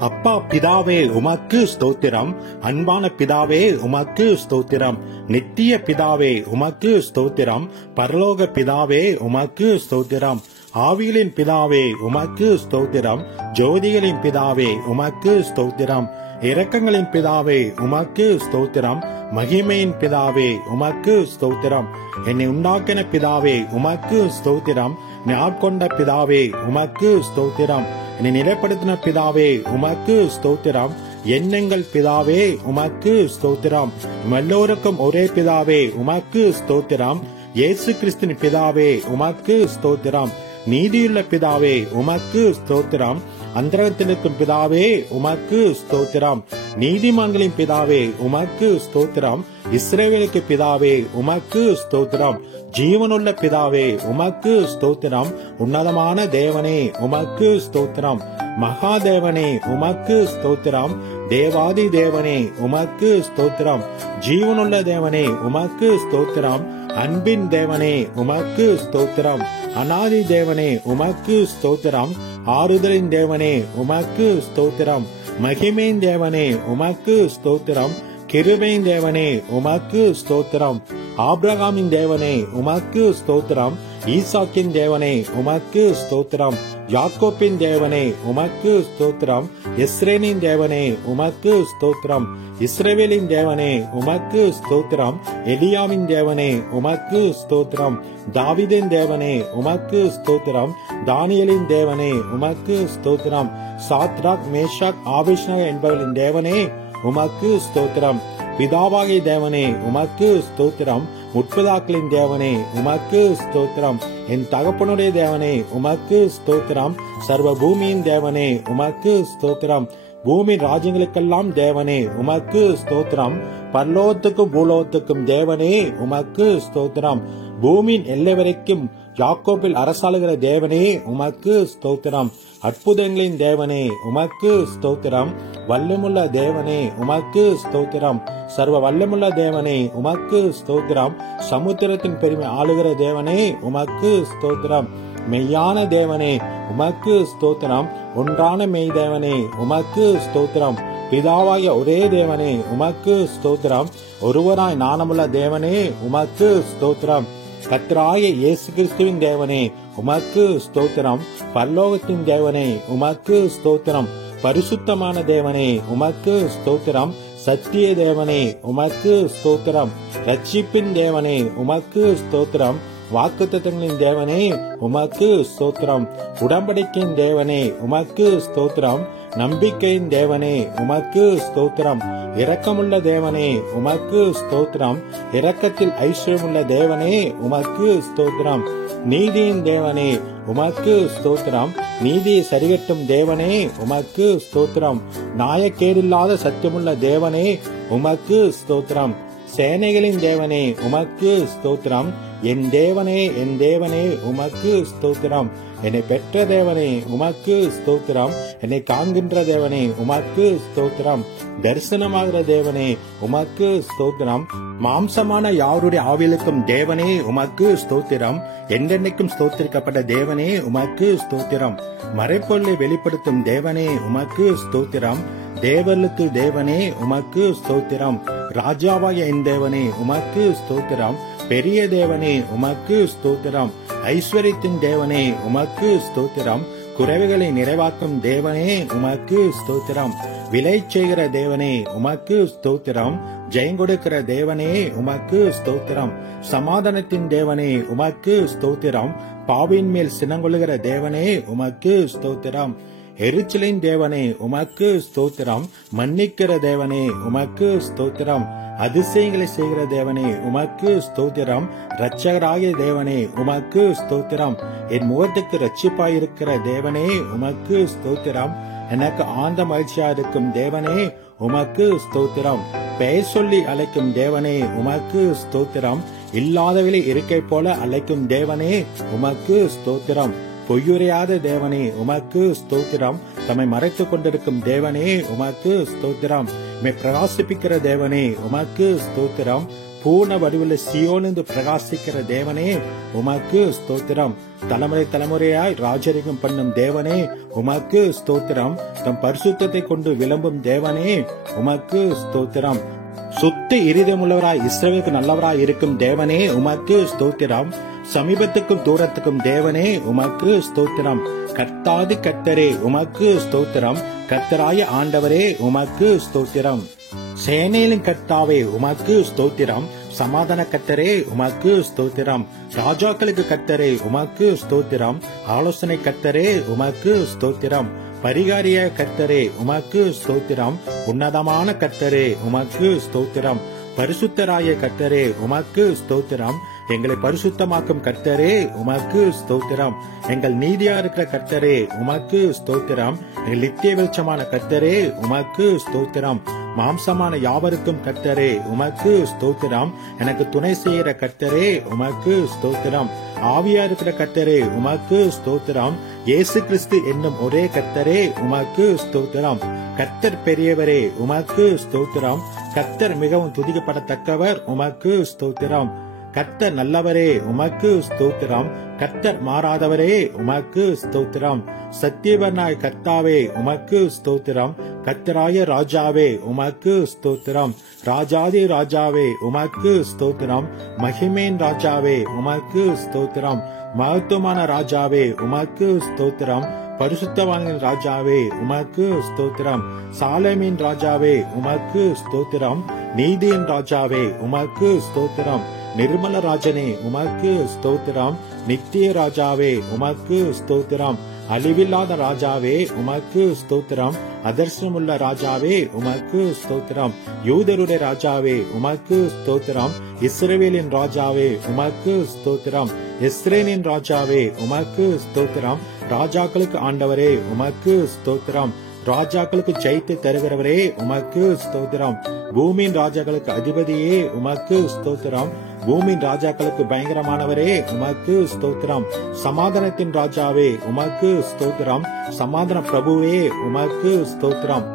அப்பா பிதாவே உமக்கு ஸ்தோத்திரம். அன்பான பிதாவே உமக்கு ஸ்தோத்திரம். நித்திய பிதாவே உமக்கு ஸ்தோத்திரம். பரலோக பிதாவே உமக்கு ஸ்தோத்திரம். ஆவிகளின் பிதாவே உமக்கு ஸ்தோத்திரம். ஜோதிகளின் பிதாவே உமக்கு ஸ்தோத்திரம். இரக்கங்களின் பிதாவே உமக்கு ஸ்தோத்திரம். மகிமையின் பிதாவே உமக்கு ஸ்தோத்திரம். என்னை உண்டாக்கின பிதாவே உமக்கு ஸ்தோத்திரம். ஆட்கொண்ட பிதாவே உமக்கு ஸ்தோத்திரம். என்னை நிலைப்படுத்தின பிதாவே உமக்கு ஸ்தோத்திரம். எண்ணங்கள் பிதாவே உமக்கு ஸ்தோத்திரம். எல்லோருக்கும் ஒரே பிதாவே உமக்கு ஸ்தோத்திரம். இயேசு கிறிஸ்துவின் பிதாவே உமக்கு ஸ்தோத்திரம். நீதியுள்ள பிதாவே உமக்கு ஸ்தோத்திரம். அந்தரத்தில் இருக்கும் பிதாவே உமக்கு ஸ்தோத்திரம். நீதிமான்களின் பிதாவே உமக்கு ஸ்தோத்திரம். இஸ்ரவேலுக்கு பிதாவே உமக்கு ஸ்தோத்திரம். ஜீவனுள்ள பிதாவே உமக்கு ஸ்தோத்திரம். உன்னதமான தேவனே உமக்கு ஸ்தோத்திரம். மகாதேவனே உமக்கு ஸ்தோத்திரம். தேவாதி தேவனே உமக்கு ஸ்தோத்திரம். ஜீவனுள்ள தேவனே உமக்கு ஸ்தோத்திரம். அன்பின் தேவனே உமக்கு ஸ்தோத்திரம். அநாதி தேவனே உமக்கு ஸ்தோத்திரம். ஆறுதலின் தேவனே உமக்கு ஸ்தோத்திரம். மகிமையின் தேவனே உமக்கு ஸ்தோத்திரம். கிருபையின் தேவனே உமக்கு ஸ்தோத்திரம். ஆபிரகாமின் தேவனே உமக்கு ஸ்தோத்திரம். ஈசாக்கின் தேவனே உமக்கு ஸ்தோத்திரம். யாக்கோப்பின் தேவனே உமக்கு ஸ்தோத்திரம். இஸ்ரேலின் தேவனே உமக்கு ஸ்தோத்திரம். இஸ்ரவேலின் தேவனே உமக்கு ஸ்தோத்திரம். எலியாவின் தேவனே உமக்கு ஸ்தோத்திரம். தாவீதின் தேவனே உமக்கு ஸ்தோத்திரம். தானியேலின் தேவனே உமக்கு ஸ்தோத்திரம். சாத்ராக் மேஷாக் ஆபேத்நேகோ என்பவர்களின் தேவனே உமக்கு ஸ்தோத்திரம். பிதாவாகிய தேவனே உமக்கு ஸ்தோத்திரம். முற்பிதாக்களின் தேவனே உமக்கு ஸ்தோத்திரம். என் தகப்பனுடைய தேவனே உமக்கு ஸ்தோத்திரம். சர்வ பூமியின் தேவனே உமக்கு ஸ்தோத்திரம். பூமி ராஜ்யங்களுக்கெல்லாம் தேவனே உமக்கு ஸ்தோத்திரம். பரலோகத்துக்கும் பூலோகத்துக்கும் தேவனே உமக்கு ஸ்தோத்திரம். பூமியின் எல்லை வரைக்கும் யாக்கோபில் அரசாளுகிற தேவனே உமக்கு ஸ்தோத்திரம். அற்புதங்களின் தேவனே உமக்கு ஸ்தோத்திரம். வல்லமுள்ள தேவனே உமக்கு ஸ்தோத்திரம். சர்வ வல்லமுள்ள தேவனே உமக்கு ஸ்தோத்திரம். சமுத்திரத்தின் பெருமை ஆளுகிற தேவனே உமக்கு ஸ்தோத்திரம். மெய்யான தேவனே உமக்கு ஸ்தோத்திரம். ஒன்றான மெய் தேவனே உமக்கு ஸ்தோத்திரம். பிதாவாகிய ஒரே தேவனே உமக்கு ஸ்தோத்திரம். ஒருவராய் ஞானமுள்ள தேவனே உமக்கு ஸ்தோத்திரம். கர்த்தராகிய இயேசு கிறிஸ்துவின் தேவனே உமக்கு ஸ்தோத்திரம். பரலோகத்தின் தேவனே உமக்கு ஸ்தோத்திரம். பரிசுத்தமான தேவனே உமக்கு ஸ்தோத்திரம். சத்திய தேவனே உமக்கு ஸ்தோத்திரம். ரட்சிப்பின் தேவனே உமக்கு ஸ்தோத்திரம். வாக்குத்தத்தங்களின் தேவனே உமக்கு ஸ்தோத்திரம். உடன்படிக்கையின் தேவனே உமக்கு ஸ்தோத்திரம். நம்பிக்கையின் தேவனே உமக்கு ஸ்தோத்திரம். இரக்கமுள்ள தேவனே உமக்கு ஸ்தோத்திரம். இரக்கத்தில் ஐஸ்வர்யமுள்ள தேவனே உமக்கு ஸ்தோத்திரம். நீதியின் தேவனே உமக்கு ஸ்தோத்திரம். நீதியை சரிகட்டும் தேவனே உமக்கு ஸ்தோத்திரம். நாயக்கேடில்லாத சத்தியமுள்ள தேவனே உமக்கு ஸ்தோத்திரம். சேனைகளின் தேவனே உமக்கு ஸ்தோத்திரம். என் தேவனே உமக்கு ஸ்தோத்திரம். என்னை பெற்ற தேவனே உமக்கு ஸ்தோத்திரம். என்னை காண்கின்ற தேவனே உமக்கு ஸ்தோத்திரம். தரிசனமாகிற தேவனே உமக்கு ஸ்தோத்திரம். மாம்சமான யாருடைய ஆவிலுக்கும் தேவனே உமக்கு ஸ்தோத்திரம். என்றென்னைக்கும் ஸ்தோத்திரிக்கப்பட்ட தேவனே உமக்கு ஸ்தோத்திரம். மறைப்பொருளை வெளிப்படுத்தும் தேவனே உமக்கு ஸ்தோத்திரம். தேவர்களுக்கு தேவனே உமக்கு ஸ்தோத்திரம். ராஜாவாகிய என் தேவனே உமக்கு ஸ்தோத்திரம். பெரிய தேவனே உமக்கு ஸ்தோத்திரம். ஐஸ்வர்யத்தின் தேவனே உமக்கு ஸ்தோத்திரம். குறைவுகளை நிறைவாக்கும் தேவனே உமக்கு ஸ்தோத்திரம். விலை செய்கிற தேவனே உமக்கு ஸ்தோத்திரம். ஜெயங்கொடுக்கிற தேவனே உமக்கு ஸ்தோத்திரம். சமாதானத்தின் தேவனே உமக்கு ஸ்தோத்திரம். பாவின் மேல் சினங்கொள்ளுகிற தேவனே உமக்கு ஸ்தோத்திரம். எரிச்சலின் தேவனே உமக்கு ஸ்தோத்திரம். மன்னிக்கிற தேவனே உமக்கு ஸ்தோத்திரம். அதிசயங்களை செய்கிற தேவனே உமக்கு ஸ்தோத்திரம். இரட்சகராகிய தேவனே உமக்கு ஸ்தோத்திரம். என் முகத்துக்கு ரட்சிப்பாயிருக்கிற தேவனே உமக்கு ஸ்தோத்திரம். எனக்கு ஆழ்ந்த மகிழ்ச்சியா இருக்கும் தேவனே உமக்கு ஸ்தோத்திரம். பெயர் சொல்லி அழைக்கும் தேவனே உமக்கு ஸ்தோத்திரம். இல்லாதவளை இருக்கை போல அழைக்கும் தேவனே உமக்கு ஸ்தோத்திரம். பொய்யுரையாத தேவனே உமக்கு ஸ்தோத்திரம். தம்மை மறைத்துக் கொண்டிருக்கும் தேவனே உமக்கு ஸ்தோத்திரம். பிரகாசிப்பிக்கிற தேவனே உமக்கு ஸ்தோத்திரம். பூர்ண வடிவில் சியோனிந்து பிரகாசிக்கிற தேவனே உமக்கு ஸ்தோத்திரம். தலைமுறை தலைமுறையாய் ராஜரிகம் பண்ணும் தேவனே உமக்கு ஸ்தோத்திரம். தம் பரிசுத்தத்தை கொண்டு விளம்பும் தேவனே உமக்கு ஸ்தோத்திரம். சுத்த இருதயமுள்ளவராய் இஸ்ரவேலுக்கு நல்லவராய் இருக்கும் தேவனே உமக்கு ஸ்தோத்திரம். சமீபத்துக்கும் தூரத்துக்கும் தேவனே உமக்கு ஸ்தோத்திரம். கர்த்தாதி கர்த்தரே உமக்கு ஸ்தோத்திரம். கர்த்தராய ஆண்டவரே உமக்கு ஸ்தோத்திரம். சேனையின் கர்த்தாவே உமக்கு ஸ்தோத்திரம். சமாதான கர்த்தரே உமக்கு ஸ்தோத்திரம். ராஜாக்களுக்கு கர்த்தரே உமக்கு ஸ்தோத்திரம். ஆலோசனை கர்த்தரே உமக்கு ஸ்தோத்திரம். பரிகாரிய கர்த்தரே உமக்கு ஸ்தோத்திரம். உன்னதமான கர்த்தரே உமக்கு ஸ்தோத்திரம். பரிசுத்தராய கர்த்தரே உமக்கு ஸ்தோத்திரம். எங்களை பரிசுத்தமாக்கும் கர்த்தரே உமக்கு ஸ்தோத்திரம். எங்கள் நீதியா இருக்கிற கர்த்தரே உமக்கு ஸ்தோத்திரம். எங்கள் நித்திய வெளிச்சமான கர்த்தரே உமக்கு ஸ்தோத்திரம். மாம்சமான யாவருக்கும் கர்த்தரே உமக்கு ஸ்தோத்திரம். எனக்கு துணை செய்கிற கர்த்தரே உமக்கு ஸ்தோத்திரம். ஆவியா இருக்கிற கர்த்தரே உமக்கு ஸ்தோத்திரம். இயேசு கிறிஸ்து என்னும் ஒரே கர்த்தரே உமக்கு ஸ்தோத்திரம். கர்த்தர் பெரியவரே உமக்கு ஸ்தோத்திரம். கர்த்தர் மிகவும் துதிக்கப்படத்தக்கவர் உமக்கு ஸ்தோத்திரம். கர்த்தர் நல்லவரே உமக்கு ஸ்தோத்திரம். கர்த்தர் மாறாதவரே உமக்கு ஸ்தோத்திரம். சத்தியவனாய் கர்த்தாவே உமக்கு ஸ்தோத்திரம். கர்த்தராய ராஜாவே உமக்கு ஸ்தோத்திரம். ராஜாதி ராஜாவே உமக்கு ஸ்தோத்திரம். மகிமேன் ராஜாவே உமக்கு ஸ்தோத்திரம். மகத்துவமான ராஜாவே உமக்கு ஸ்தோத்திரம். பரிசுத்தவான்களின் ராஜாவே உமக்கு ஸ்தோத்திரம். சாலேமின் ராஜாவே உமக்கு ஸ்தோத்திரம். நீதியின் ராஜாவே உமக்கு ஸ்தோத்திரம். நிர்மல ராஜனே உமக்கு ஸ்தோத்திரம். நித்திய ராஜாவே உமக்கு ஸ்தோத்திரம். அழிவில்லாத ராஜாவே உமக்கு ஸ்தோத்திரம். அதர்சனமுள்ள ராஜாவே உமக்கு ஸ்தோத்திரம். யூதருடைய ராஜாவே உமக்கு ஸ்தோத்திரம். இஸ்ரவேலின் ராஜாவே உமக்கு ஸ்தோத்திரம். இஸ்ரேலின் ராஜாவே உமக்கு ஸ்தோத்திரம். ராஜாக்களுக்கு ஆண்டவரே உமக்கு ஸ்தோத்திரம். ராஜாக்களுக்கு ஜெயித்து தருகிறவரே உமக்கு ஸ்தோத்திரம். பூமியின் ராஜாக்களுக்கு அதிபதியே உமக்கு ஸ்தோத்திரம். பூமியின் ராஜாக்களுக்கு பயங்கரமானவரே உமக்கு ஸ்தோத்திரம். சமாதானத்தின் ராஜாவே உமக்கு ஸ்தோத்திரம். சமாதான பிரபுவே உமக்கு ஸ்தோத்திரம்.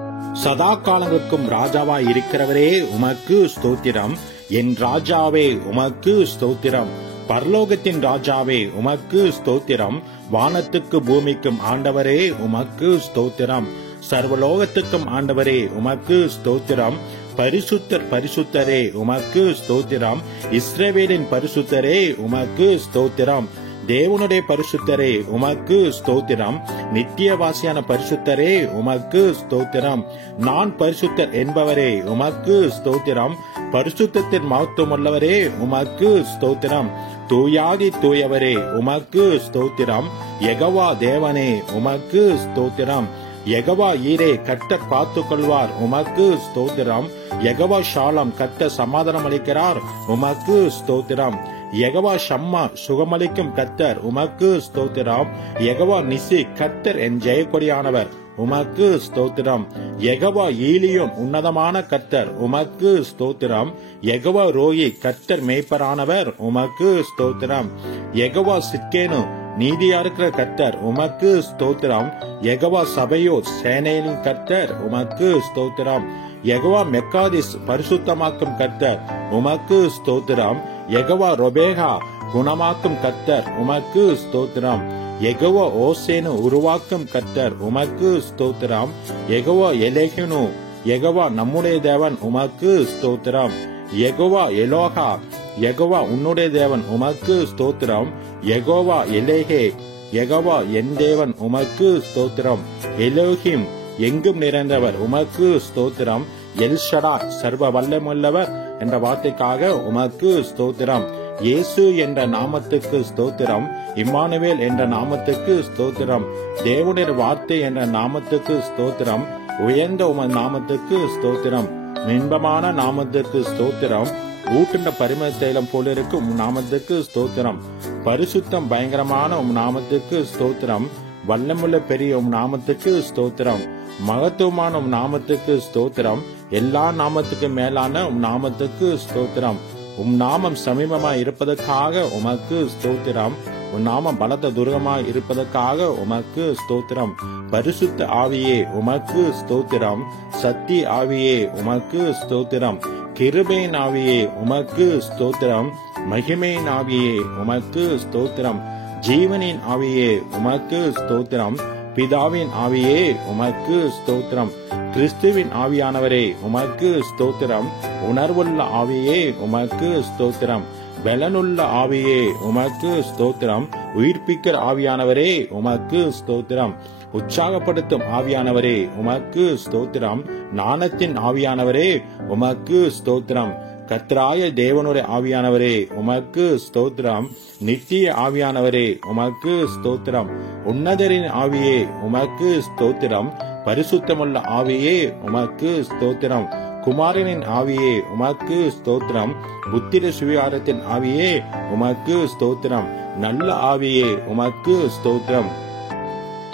சதா காலங்களுக்கும் ராஜாவாய் இருக்கிறவரே உமக்கு ஸ்தோத்திரம். என் ராஜாவே உமக்கு ஸ்தோத்திரம். பரலோகத்தின் ராஜாவே உமக்கு ஸ்தோத்திரம். வானத்துக்கு பூமிக்கும் ஆண்டவரே உமக்கு ஸ்தோத்திரம். சர்வலோகத்துக்கும் ஆண்டவரே உமக்கு ஸ்தோத்திரம். பரிசுத்தர் பரிசுத்தரே உமக்கு ஸ்தோத்திரம். இஸ்ரவேலின் பரிசுத்தரே உமக்கு ஸ்தோத்திரம். தேவனுடைய பரிசுத்தரே உமக்கு ஸ்தோத்திரம். நித்தியவாசியான பரிசுத்தரே உமக்கு ஸ்தோத்திரம். நான் பரிசுத்தர் என்பவரே உமக்கு ஸ்தோத்திரம். பரிசுத்தத்தின் மகத்துவமுள்ளவரே உமக்கு ஸ்தோத்திரம். தூயாதி தூயவரே உமக்கு ஸ்தோத்திரம். யெகோவா தேவனே உமக்கு ஸ்தோத்திரம். யெகோவா ஈரே கர்த்தர் பார்த்துக் கொள்வார் உமக்கு ஸ்தோத்திரம். யெகோவா ஷாலம் கர்த்தர் சமாதானம் அளிக்கிறார் உமக்கு ஸ்தோத்திரம். யெகோவா ஷம்மா சுகமளிக்கும் கர்த்தர் உமக்கு ஸ்தோத்திரம். யெகோவா நிசி கர்த்தர் என் ஜெயக்கொடியானவர் உமக்கு ஸ்தோத்திரம். யெகோவா ஈலியும் உன்னதமான கர்த்தர் உமக்கு ஸ்தோத்திரம். யெகோவா ரோயி கர்த்தர் மேய்ப்பரானவர் உமக்கு ஸ்தோத்திரம். யெகோவா சிக்கேனு நீதியா இருக்கிற கர்த்தர் உமக்கு ஸ்தோத்திரம். யெகோவா சபையோ சேனையின் கர்த்தர் உமக்கு ஸ்தோத்திரம். யெகோவா மெக்காதிஸ் பரிசுத்தமாக்கும் கர்த்தர் உமக்கு ஸ்தோத்திரம். யெகோவா ரொபேகா குணமாக்கும் கர்த்தர் உமக்கு ஸ்தோத்திரம். யெகோவா ஓசேனு உருவாக்கும் கர்த்தர் உமக்கு ஸ்தோத்திரம். யெகோவா எலேகினு யெகோவா நம்முடைய தேவன் உமக்கு ஸ்தோத்திரம். யெகோவா எலோகா யெகோவா உன்னுடைய தேவன் உமக்கு ஸ்தோத்திரம். யெகோவா எலேகே யெகோவா என் தேவன் உமக்கு ஸ்தோத்திரம். எலோஹிம் எங்கும் நிறைந்தவர் உமக்கு ஸ்தோத்திரம். எல்ஷடா சர்வ வல்லமுள்ளவர் என்ற வார்த்தைக்காக உமக்கு ஸ்தோத்திரம். இயேசு என்ற நாமத்துக்கு ஸ்தோத்திரம். இம்மானுவேல் என்ற நாமத்துக்கு ஸ்தோத்திரம். தேவனுடைய வார்த்தை என்ற நாமத்துக்கு ஸ்தோத்திரம். உயர்ந்த உமது நாமத்துக்கு ஸ்தோத்திரம். இன்பமான நாமத்துக்கு ஸ்தோத்திரம். ஊட்டுண்ட பரிமள தைலம் போல இருக்கும் நாமத்துக்கு ஸ்தோத்திரம். பரிசுத்தம் பயங்கரமான நாமத்துக்கு ஸ்தோத்திரம். வல்லமுள்ள பெரிய நாமத்துக்கு ஸ்தோத்திரம். மகத்துவமான நாமத்துக்கு ஸ்தோத்திரம். எல்லா நாமத்துக்கு மேலான நாமத்துக்கு ஸ்தோத்திரம். நாமம் சமீபமாய் இருப்பதற்காக உமக்கு ஸ்தோத்திரம். நாமம் பலத்த துர்கமாய் இருப்பதற்காக உமக்கு ஸ்தோத்திரம். பரிசுத்த ஆவியே உமக்கு ஸ்தோத்திரம். சத்திய ஆவியே உமக்கு ஸ்தோத்திரம். கிருபையின் ஆவியே உமக்கு ஸ்தோத்திரம். மகிமையின் ஆவியே உமக்கு ஸ்தோத்திரம். ஜீவனின் ஆவியே உமக்கு ஸ்தோத்திரம். பிதாவின் ஆவியே உமக்கு ஸ்தோத்திரம். கிறிஸ்துவின் ஆவியானவரே உமக்கு ஸ்தோத்திரம். உணர்வுள்ள ஆவியே உமக்கு ஸ்தோத்திரம். பலனுள்ள ஆவியே உமக்கு ஸ்தோத்திரம். உயிர்ப்பிக்கிற ஆவியானவரே உமக்கு ஸ்தோத்திரம். உற்சாகப்படுத்தும் ஆவியானவரே உமக்கு ஸ்தோத்திரம். ஞானத்தின் ஆவியானவரே உமக்கு ஸ்தோத்திரம். கர்த்தராய தேவனுடைய ஆவியானவரே உமக்கு ஸ்தோத்திரம். நித்திய ஆவியானவரே உமக்கு ஸ்தோத்திரம். உன்னதரின் ஆவியே உமக்கு ஸ்தோத்திரம். பரிசுத்தமுள்ள ஆவியே உமக்கு ஸ்தோத்திரம். குமாரனின் ஆவியே உமக்கு ஸ்தோத்திரம். புத்திர சுவிகாரத்தின் ஆவியே உமக்கு ஸ்தோத்திரம். நல்ல ஆவியே உமக்கு ஸ்தோத்திரம்.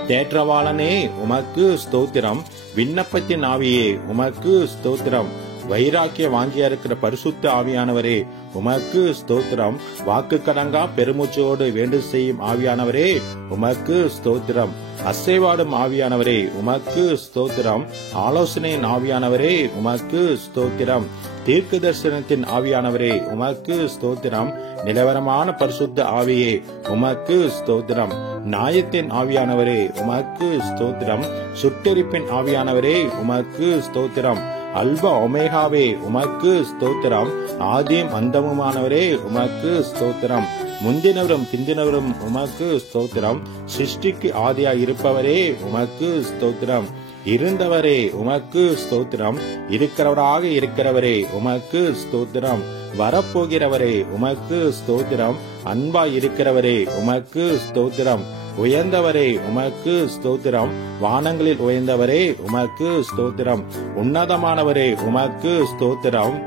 தேற்றவாளனே உமக்கு ஸ்தோத்திரம். விண்ணப்பத்தின் ஆவியே உமக்கு ஸ்தோத்திரம். வைராக்கிய வாஞ்சியா இருக்கிற பரிசுத்த ஆவியானவரே உமக்கு ஸ்தோத்திரம். வாக்கு கடங்கா பெருமூச்சோடு வேண்டு செய்யும் ஆவியானவரே உமக்கு ஸ்தோத்திரம். அசைவாடும் ஆவியானவரே உமக்கு ஸ்தோத்திரம். ஆலோசனையின் ஆவியானவரே உமக்கு ஸ்தோத்திரம். தீர்க்க தரிசனத்தின் ஆவியானவரே உமக்கு ஸ்தோத்திரம். நிலவரமான பரிசுத்த ஆவியே உமக்கு ஸ்தோத்திரம். நியாயத்தின் ஆவியானவரே உமக்கு ஸ்தோத்திரம். சுட்டெரிப்பின் ஆவியானவரே உமக்கு ஸ்தோத்திரம். அல்பா ஒமேகாவே உமக்கு ஸ்தோத்திரம். ஆதியும் அந்தமுமானவரே உமக்கு ஸ்தோத்திரம். முந்தினவரும் பிந்தினவரும் உமக்கு ஸ்தோத்திரம். சிருஷ்டிக்கு ஆதியாய் இருப்பவரே உமக்கு ஸ்தோத்திரம். இருந்தவரே உமக்கு ஸ்தோத்திரம். இருக்கிறவராக இருக்கிறவரே உமக்கு ஸ்தோத்திரம். வரப்போகிறவரே உமக்கு ஸ்தோத்திரம். அன்பாய் இருக்கிறவரே உமக்கு ஸ்தோத்திரம். உயர்ந்தவரே உமக்கு ஸ்தோத்திரம். வானங்களில் உயர்ந்தவரே உமக்கு ஸ்தோத்திரம். உன்னதமானவரே உமக்கு ஸ்தோத்திரம்.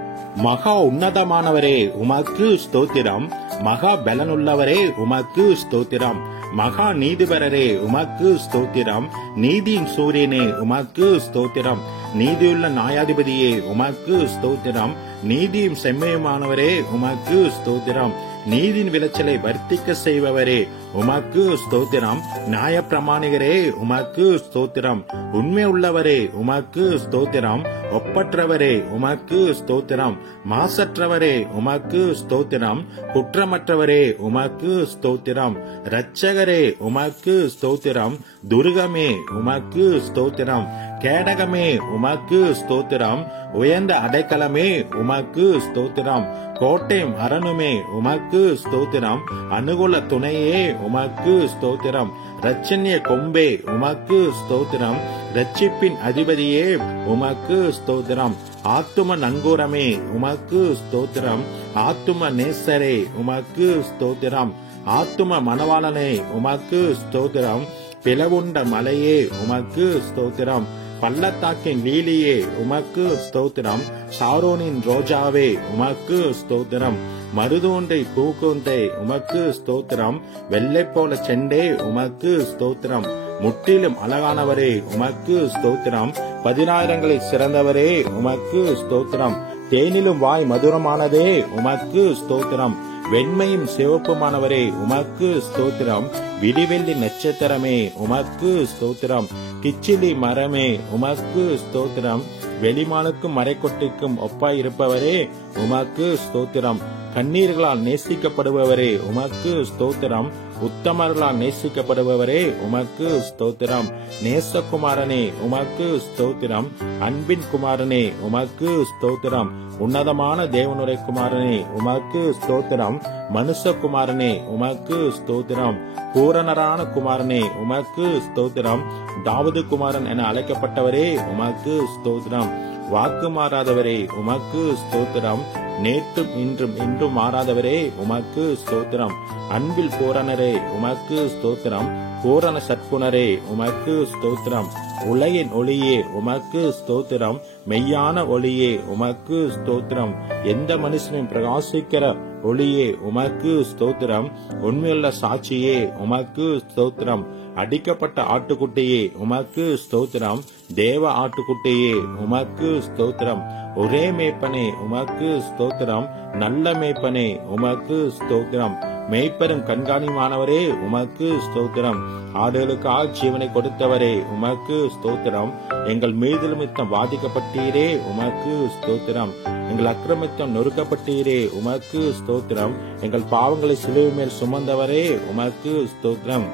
மகா உன்னதமானவரே உமக்கு ஸ்தோத்திரம். மகா பலனுள்ளவரே உமக்கு ஸ்தோத்திரம். மகா நீதிபரரே உமக்கு ஸ்தோத்திரம். நீதியின் சூரியனே உமக்கு ஸ்தோத்திரம். நீதியுள்ள நியாயாதிபதியே உமக்கு ஸ்தோத்திரம். நீதியும் செம்மையுமானவரே உமக்கு ஸ்தோத்திரம். நீதியின் விளைச்சலை வர்த்திக்க செய்பவரே உமக்கு ஸ்தோத்திரம். நியாய பிரமாணிகரே உமக்கு ஸ்தோத்திரம். உண்மை உள்ளவரே உமக்கு ஸ்தோத்திரம். ஒப்பற்றவரே உமக்கு ஸ்தோத்திரம். மாசற்றவரே உமக்கு ஸ்தோத்திரம். குற்றமற்றவரே உமக்கு ஸ்தோத்திரம். இரட்சகரே உமக்கு ஸ்தோத்திரம். துர்கமே உமக்கு ஸ்தோத்திரம். கேடகமே உமக்கு ஸ்தோத்திரம். உயர்ந்த அடைக்கலமே உமக்கு ஸ்தோத்திரம். கோட்டையும் அரணுமே உமக்கு ஸ்தோத்திரம். அனுகூல துணையே உமக்கு ஸ்தோத்திரம். இரட்சண்ய கொம்பே உமக்கு ஸ்தோத்திரம். இரட்சிப்பின் அதிபதியே உமக்கு ஸ்தோத்திரம். ஆத்தும நங்கூரமே உமக்கு ஸ்தோத்திரம். ஆத்தும நேசரே உமக்கு ஸ்தோத்திரம். ஆத்தும மணவாளனே உமக்கு ஸ்தோத்திரம். பிளவுண்ட மலையே உமக்கு ஸ்தோத்திரம். பள்ளத்தாக்கின் லீலியே உமக்கு ஸ்தோத்திரம். சாரோனின் ரோஜாவே உமக்கு ஸ்தோத்திரம். மருதோண்டை பூக்கொண்டை உமக்கு ஸ்தோத்திரம். வெள்ளை போல செண்டே உமக்கு ஸ்தோத்திரம். முற்றிலும் அழகானவரே உமக்கு ஸ்தோத்திரம். 10,000ங்களில் சிறந்தவரே உமக்கு ஸ்தோத்திரம். தேனிலும் வாய் மதுரமானதே உமக்கு ஸ்தோத்திரம். வெண்மையும் சிவப்புமானவரே உமக்கு ஸ்தோத்திரம். விடிவெள்ளி நட்சத்திரமே உமக்கு ஸ்தோத்திரம். கிச்சிலி மரமே உமக்கு ஸ்தோத்திரம். வெளிமானுக்கும் மறைக்கொட்டிக்கும் ஒப்பாய் இருப்பவரே உமக்கு ஸ்தோத்திரம். கண்ணீர்களால் நேசிக்கப்படுபவரே உமக்கு ஸ்தோத்திரம். உத்தமர்களால் நேசிக்கப்படுபவரே உமக்கு ஸ்தோத்திரம். நேசகுமாரனே உமக்கு ஸ்தோத்திரம். அன்பின் குமாரனே உமக்கு ஸ்தோத்திரம். உன்னதமான தேவனுடைய குமாரனே உமக்கு ஸ்தோத்திரம். மனுஷகுமாரனே உமக்கு ஸ்தோத்திரம். பூரணரான குமாரனே உமக்கு ஸ்தோத்திரம். தாவீது குமாரன் என அழைக்கப்பட்டவரே உமக்கு ஸ்தோத்திரம். வாக்கு மாறாதவரே உமக்கு ஸ்தோத்திரம். நேற்றும் இன்றும் இன்றும் மாறாதவரே உமக்கு ஸ்தோத்திரம். அன்பில் பூரணரே உமக்கு ஸ்தோத்திரம். பூரண சற்குணரே உமக்கு ஸ்தோத்திரம். உலகின் ஒளியே உமக்கு ஸ்தோத்திரம். மெய்யான ஒளியே உமக்கு ஸ்தோத்திரம். எந்த மனுஷனும் பிரகாசிக்கிற ஒளியே உமக்கு ஸ்தோத்திரம். உண்மையுள்ள சாட்சியே உமக்கு ஸ்தோத்திரம். அடிக்கப்பட்ட ஆட்டுக்குட்டியே உமக்கு ஸ்தோத்திரம். தேவ ஆட்டுக்குட்டியே உமக்கு ஸ்தோத்திரம். ஒரே மேய்ப்பனே உமக்கு ஸ்தோத்திரம். நல்ல மேய்ப்பனே உமக்கு ஸ்தோத்திரம். மேய்ப்பரும் கண்காணிமானவரே உமக்கு ஸ்தோத்திரம். ஆடுகளுக்காக ஜீவனை கொடுத்தவரே உமக்கு ஸ்தோத்திரம். எங்கள் மீது நிமித்தம் வாதிக்கப்பட்டீரே உமக்கு ஸ்தோத்திரம். எங்கள் அக்கிரமத்தம் நொறுக்கப்பட்டீரே உமக்கு ஸ்தோத்திரம். எங்கள் பாவங்களை சிலுவை மேல் சுமந்தவரே உமக்கு ஸ்தோத்திரம்.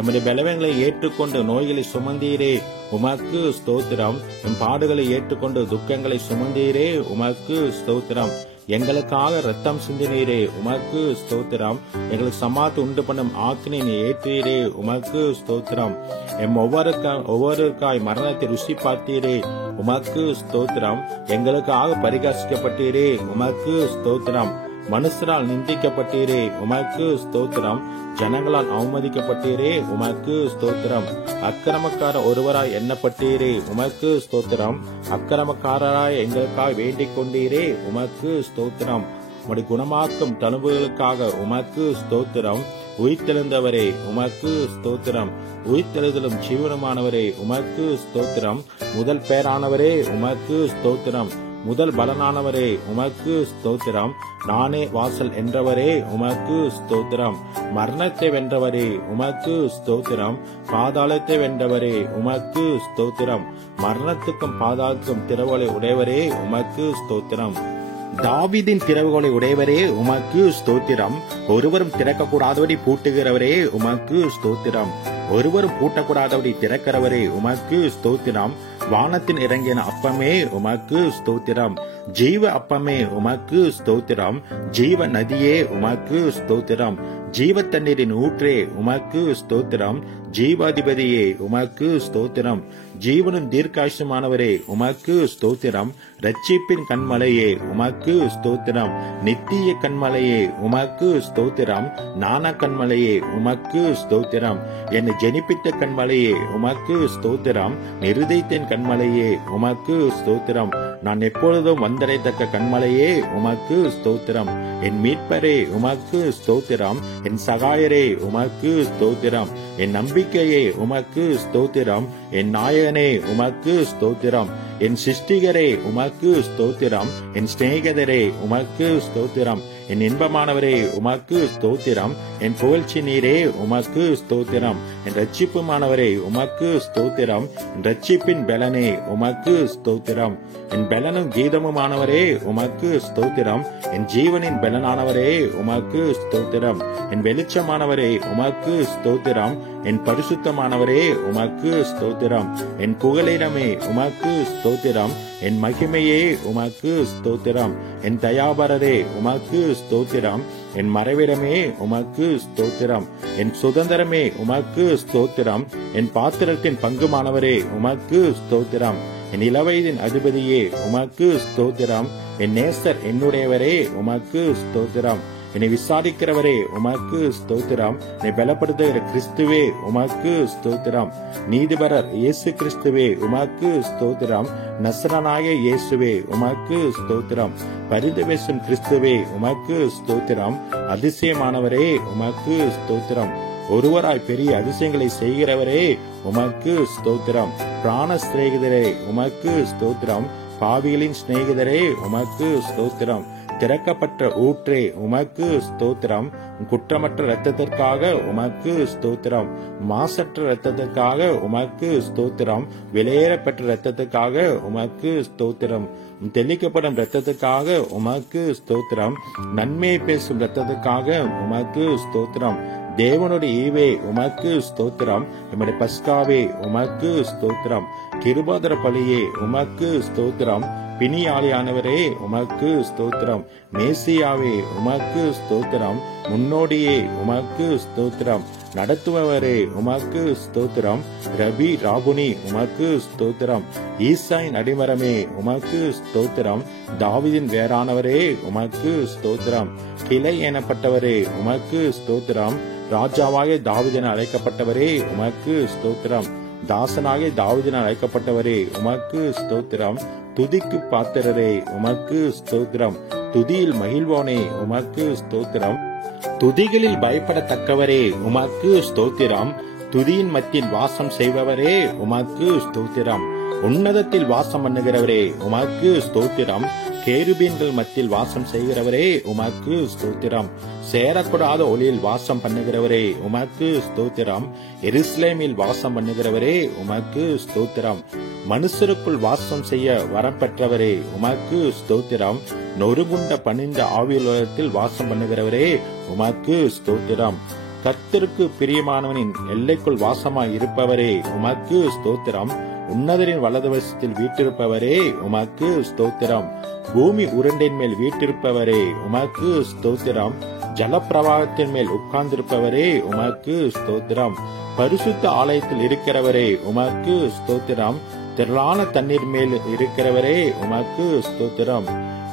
எம்முடைய பலவீனங்களை ஏற்றுக்கொண்டு நோய்களை சுமந்தீரே உமக்கு ஸ்தோத்திரம். எம் பாடுகளை ஏற்றுக்கொண்டு துக்கங்களை சுமந்தீரே உமக்கு ஸ்தோத்திரம். எங்களுக்காக ரத்தம் சிந்தினீரே உமக்கு ஸ்தோத்திரம். எங்களுக்கு சமாத்து உண்டு பண்ணும் ஆக்கினை ஏற்றீரே உமக்கு ஸ்தோத்திரம். எம் ஒவ்வொருக்காய் மரணத்தை ருசி பார்த்தீரே உமக்கு ஸ்தோத்திரம். எங்களுக்காக பரிகாசிக்கப்பட்டீரே உமக்கு ஸ்தோத்திரம். மனுஷரால் நிந்திக்கப்பட்டீரே உமக்கு ஸ்தோத்திரம். ஜனங்களால் அவமதிக்கப்பட்டீரே உமக்கு ஸ்தோத்திரம். அக்கிரமக்கார ஒருவராய் எண்ணப்பட்டீரே உமக்கு ஸ்தோத்திரம். அக்கிரமக்காரராய் எங்களுக்காக வேண்டிக் கொண்டீரே உமக்கு ஸ்தோத்திரம். உம்முடைய குணமாக்கும் தழும்புகளுக்காக உமக்கு ஸ்தோத்திரம். உயிர்த்தெழுந்தவரே உமக்கு ஸ்தோத்திரம். உயிர்த்தெழுதலும் ஜீவனமானவரே உமக்கு ஸ்தோத்திரம். முதல் பேரானவரே உமக்கு ஸ்தோத்திரம். முதல் பலனானவரே உமக்கு ஸ்தோத்திரம். நானே வாசல் என்றவரே உமக்கு ஸ்தோத்திரம். மரணத்தை வென்றவரே உமக்கு ஸ்தோத்திரம். பாதாளத்தை வென்றவரே உமக்கு ஸ்தோத்திரம். மரணத்துக்கும் பாதாளத்துக்கும் திறவுகளை உடையவரே உமக்கு ஸ்தோத்திரம். தாவீதின் திறவுகளை உடையவரே உமக்கு ஸ்தோத்திரம். ஒருவரும் திறக்கக்கூடாதபடி பூட்டுகிறவரே உமக்கு ஸ்தோத்திரம். ஒருவரும் பூட்டக்கூடாதபடி திறக்கிறவரே உமக்கு ஸ்தோத்திரம். வானத்தின் இறங்கின அப்பமே உமக்கு ஸ்தோத்திரம். ஜீவ அப்பமே உமக்கு ஸ்தோத்திரம். ஜீவ நதியே உமக்கு ஸ்தோத்திரம். ஜீவ தண்ணீரின் ஊற்றே உமக்கு ஸ்தோத்திரம். ஜீவாதிபதியே உமக்கு ஸ்தோத்திரம். ஜீவனும் தீர்க்காயுசுமானவரே உமக்கு ஸ்தோத்திரம். ரட்சிப்பின் கண்மலையே உமக்கு ஸ்தோத்திரம். நித்திய கண்மலையே உமக்கு ஸ்தோத்திரம். ஞான கண்மலையே உமக்கு ஸ்தோத்திரம். என்னை ஜெனிப்பித்த கண்மலையே உமக்கு ஸ்தோத்திரம். நிருதயத்தின் கண்மலையே உமக்கு ஸ்தோத்திரம். நான் எப்பொழுதும் வந்தடைத்தக்க கண்மலையே உமக்கு ஸ்தோத்திரம். என் மீட்பரே உமக்கு ஸ்தோத்திரம். என் சகாயரே உமக்கு ஸ்தோத்திரம். என் நம்பிக்கையே உமக்கு ஸ்தோத்திரம். என் நாயகனே உமக்கு ஸ்தோத்திரம். என் சிருஷ்டிகரே உமக்கு ஸ்தோத்திரம். என் சிநேகிதரே உமக்கு ஸ்தோத்திரம். என் இன்பமானவரே உமக்கு ஸ்தோத்திரம். என் புகழ்ச்சி நீரே உமக்கு ஸ்தோத்திரம். என் ரட்சிப்புமானவரே உமக்கு ஸ்தோத்திரம். என் ரட்சிப்பின் பலனே உமக்கு ஸ்தோத்திரம். என் பலனும் கீதமுமானவரே உமக்கு ஸ்தோத்திரம். என் ஜீவனின் பலனானவரே உமக்கு ஸ்தோத்திரம். என் வெளிச்சமானவரே உமக்கு ஸ்தோத்திரம். என் பரிசுத்தமானவரே உமக்கு ஸ்தோத்திரம். என் புகலிடமே உமக்கு ஸ்தோத்திரம். என் மகிமையே உமக்கு ஸ்தோத்திரம். என் தயாபரரே உமக்கு ஸ்தோத்திரம். என் மறைவிடமே உமக்கு ஸ்தோத்திரம். என் சுதந்திரமே உமக்கு ஸ்தோத்திரம். என் பாத்திரத்தின் பங்குமானவரே உமக்கு ஸ்தோத்திரம். என் இளவயதின் அதிபதியே உமக்கு ஸ்தோத்திரம். என் நேசர் என்னுடையவரே உமக்கு ஸ்தோத்திரம். என்னை விசாரிக்கிறவரே உமக்கு ஸ்தோத்திரம். என்னை பலப்படுத்துகிற கிறிஸ்துவே உமக்கு ஸ்தோத்திரம். நீதிபரர் இயேசு கிறிஸ்துவே உமக்கு ஸ்தோத்திரம். நசரனாய இயேசுவே உமக்கு ஸ்தோத்திரம். பரிந்து பேசும் கிறிஸ்துவே உமக்கு ஸ்தோத்திரம். அதிசயமானவரே உமக்கு ஸ்தோத்திரம். ஒருவராய் பெரிய அதிசயங்களை செய்கிறவரே உமக்கு ஸ்தோத்திரம். பிராண சிநேகிதரே உமக்கு ஸ்தோத்திரம். பாவிகளின் சிநேகிதரே உமக்கு ஸ்தோத்திரம். திறக்கப்பட்ட ஊற்றே உமக்கு ஸ்தோத்திரம். குற்றமற்ற இரத்தத்திற்காக உமக்கு ஸ்தோத்திரம். மாசற்ற இரத்தத்திற்காக உமக்கு ஸ்தோத்திரம். விலையேறப்பெற்ற இரத்தத்துக்காக உமக்கு ஸ்தோத்திரம். தெளிக்கப்படும் இரத்தத்துக்காக உமக்கு ஸ்தோத்திரம். நன்மையை பேசும் இரத்தத்துக்காக உமக்கு ஸ்தோத்திரம். தேவனுடைய ஈவே உமக்கு ஸ்தோத்திரம். நம்முடைய பஸ்காவே உமக்கு ஸ்தோத்திரம். கிருபாதர பலியே உமக்கு ஸ்தோத்திரம். பிணியாளியானவரே உமக்கு ஸ்தோத்திரம். மேசியாவே உமக்கு ஸ்தோத்திரம். முன்னோடியே உமக்கு ஸ்தோத்திரம். நடத்துபவரே உமக்கு ஸ்தோத்திரம். ரபி ராபுனி உமக்கு ஸ்தோத்திரம். ஈசாயின் அடிமரமே உமக்கு ஸ்தோத்திரம். தாவீதின் வேறானவரே உமக்கு ஸ்தோத்திரம். கிளை எனப்பட்டவரே உமக்கு ஸ்தோத்திரம். ராஜாவாக தாவீதென அழைக்கப்பட்டவரே உமக்கு ஸ்தோத்திரம். தாசனாக தாவீதென அழைக்கப்பட்டவரே உமக்கு ஸ்தோத்திரம். துதிக்கு பாத்திரரே உமக்கு ஸ்தோத்திரம். துதியில் மகிழ்வோனே உமக்கு ஸ்தோத்திரம். துதிகளில் பயப்படத்தக்கவரே உமக்கு ஸ்தோத்திரம். துதியின் மத்தியில் வாசம் செய்பவரே உமக்கு ஸ்தோத்திரம். உன்னதத்தில் வாசம் பண்ணுகிறவரே உமக்கு ஸ்தோத்திரம். கேருபீன்கள் மத்தியில் வாசம் செய்கிறவரே உமக்கு ஸ்தோத்திரம். சேரக்கூடாத ஒளியில் வாசம் பண்ணுகிறவரே உமக்கு ஸ்தோத்திரம். எருசலேமில் வாசம் பண்ணுகிறவரே உமக்கு ஸ்தோத்திரம். மனுஷருக்குள் வாசம் செய்ய வரம் பெற்றவரே உமக்கு ஸ்தோத்திரம். நொறுகுண்ட பணிந்த ஆவியுலகத்தில் வாசம் பண்ணுகிறவரே உமக்கு ஸ்தோத்திரம். கர்த்தருக்கு பிரியமானவனின் எல்லைக்குள் வாசமாய் இருப்பவரே உமக்கு ஸ்தோத்திரம். உன்னதரின் வலதுவசத்தில் வீட்டிருப்பவரே உமக்கு ஸ்தோத்திரம். பூமி உருண்டின் மேல் வீட்டிருப்பவரே உமக்கு ஸ்தோத்திரம். ஜலப்பிரவாகத்தின் மேல் உட்கார்ந்திருப்பவரே உமக்கு ஸ்தோத்திரம். பரிசுத்த ஆலயத்தில் இருக்கிறவரே உமக்கு ஸ்தோத்திரம். திரளான தண்ணீர் மேல் இருக்கிறவரே உமக்கு ஸ்தோத்திரம்.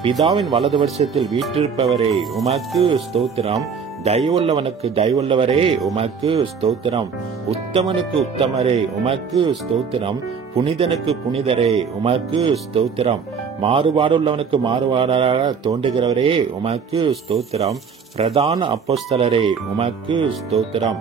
பிதாவின் வலது வருஷத்தில் வீற்றிருப்பவரே உமக்கு ஸ்தோத்திரம். தயவுள்ளவனுக்கு தயவுள்ளவரே உமக்கு ஸ்தோத்திரம். உத்தமனுக்கு உத்தமரே உமக்கு ஸ்தோத்திரம். புனிதனுக்கு புனிதரே உமக்கு ஸ்தோத்திரம். மாறுபாடுள்ளவனுக்கு மாறுபாடாக தோன்றுகிறவரே உமக்கு ஸ்தோத்திரம். பிரதான அப்போஸ்தலரே உமக்கு ஸ்தோத்திரம்.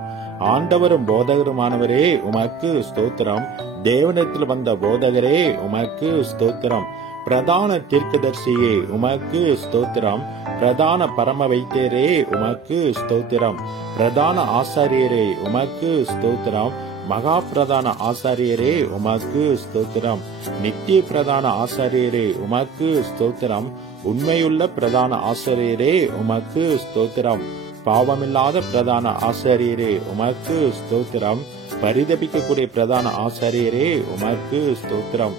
ஆண்டவரும் போதகருமானவரே உமக்கு ஸ்தோத்திரம். தேவனிடத்தில் வந்த போதகரே உமக்கு ஸ்தோத்திரம். பிரதான தீர்க்கதரிசியே உமக்கு ஸ்தோத்திரம். பிரதான பரம வைத்தியரே உமக்கு ஸ்தோத்திரம். பிரதான ஆசாரியரே உமக்கு ஸ்தோத்திரம். மகா பிரதான ஆசாரியரே உமக்கு ஸ்தோத்திரம். நித்திய பிரதான ஆசாரியரே உமக்கு ஸ்தோத்திரம். உண்மையுள்ள பிரதான ஆசாரியரே உமக்கு ஸ்தோத்திரம். பாவமில்லாத பிரதான ஆசாரியரே உமக்கு ஸ்தோத்திரம். பரிதபிக்கக்கூடிய பிரதான ஆசாரியரே உமக்கு ஸ்தோத்திரம்.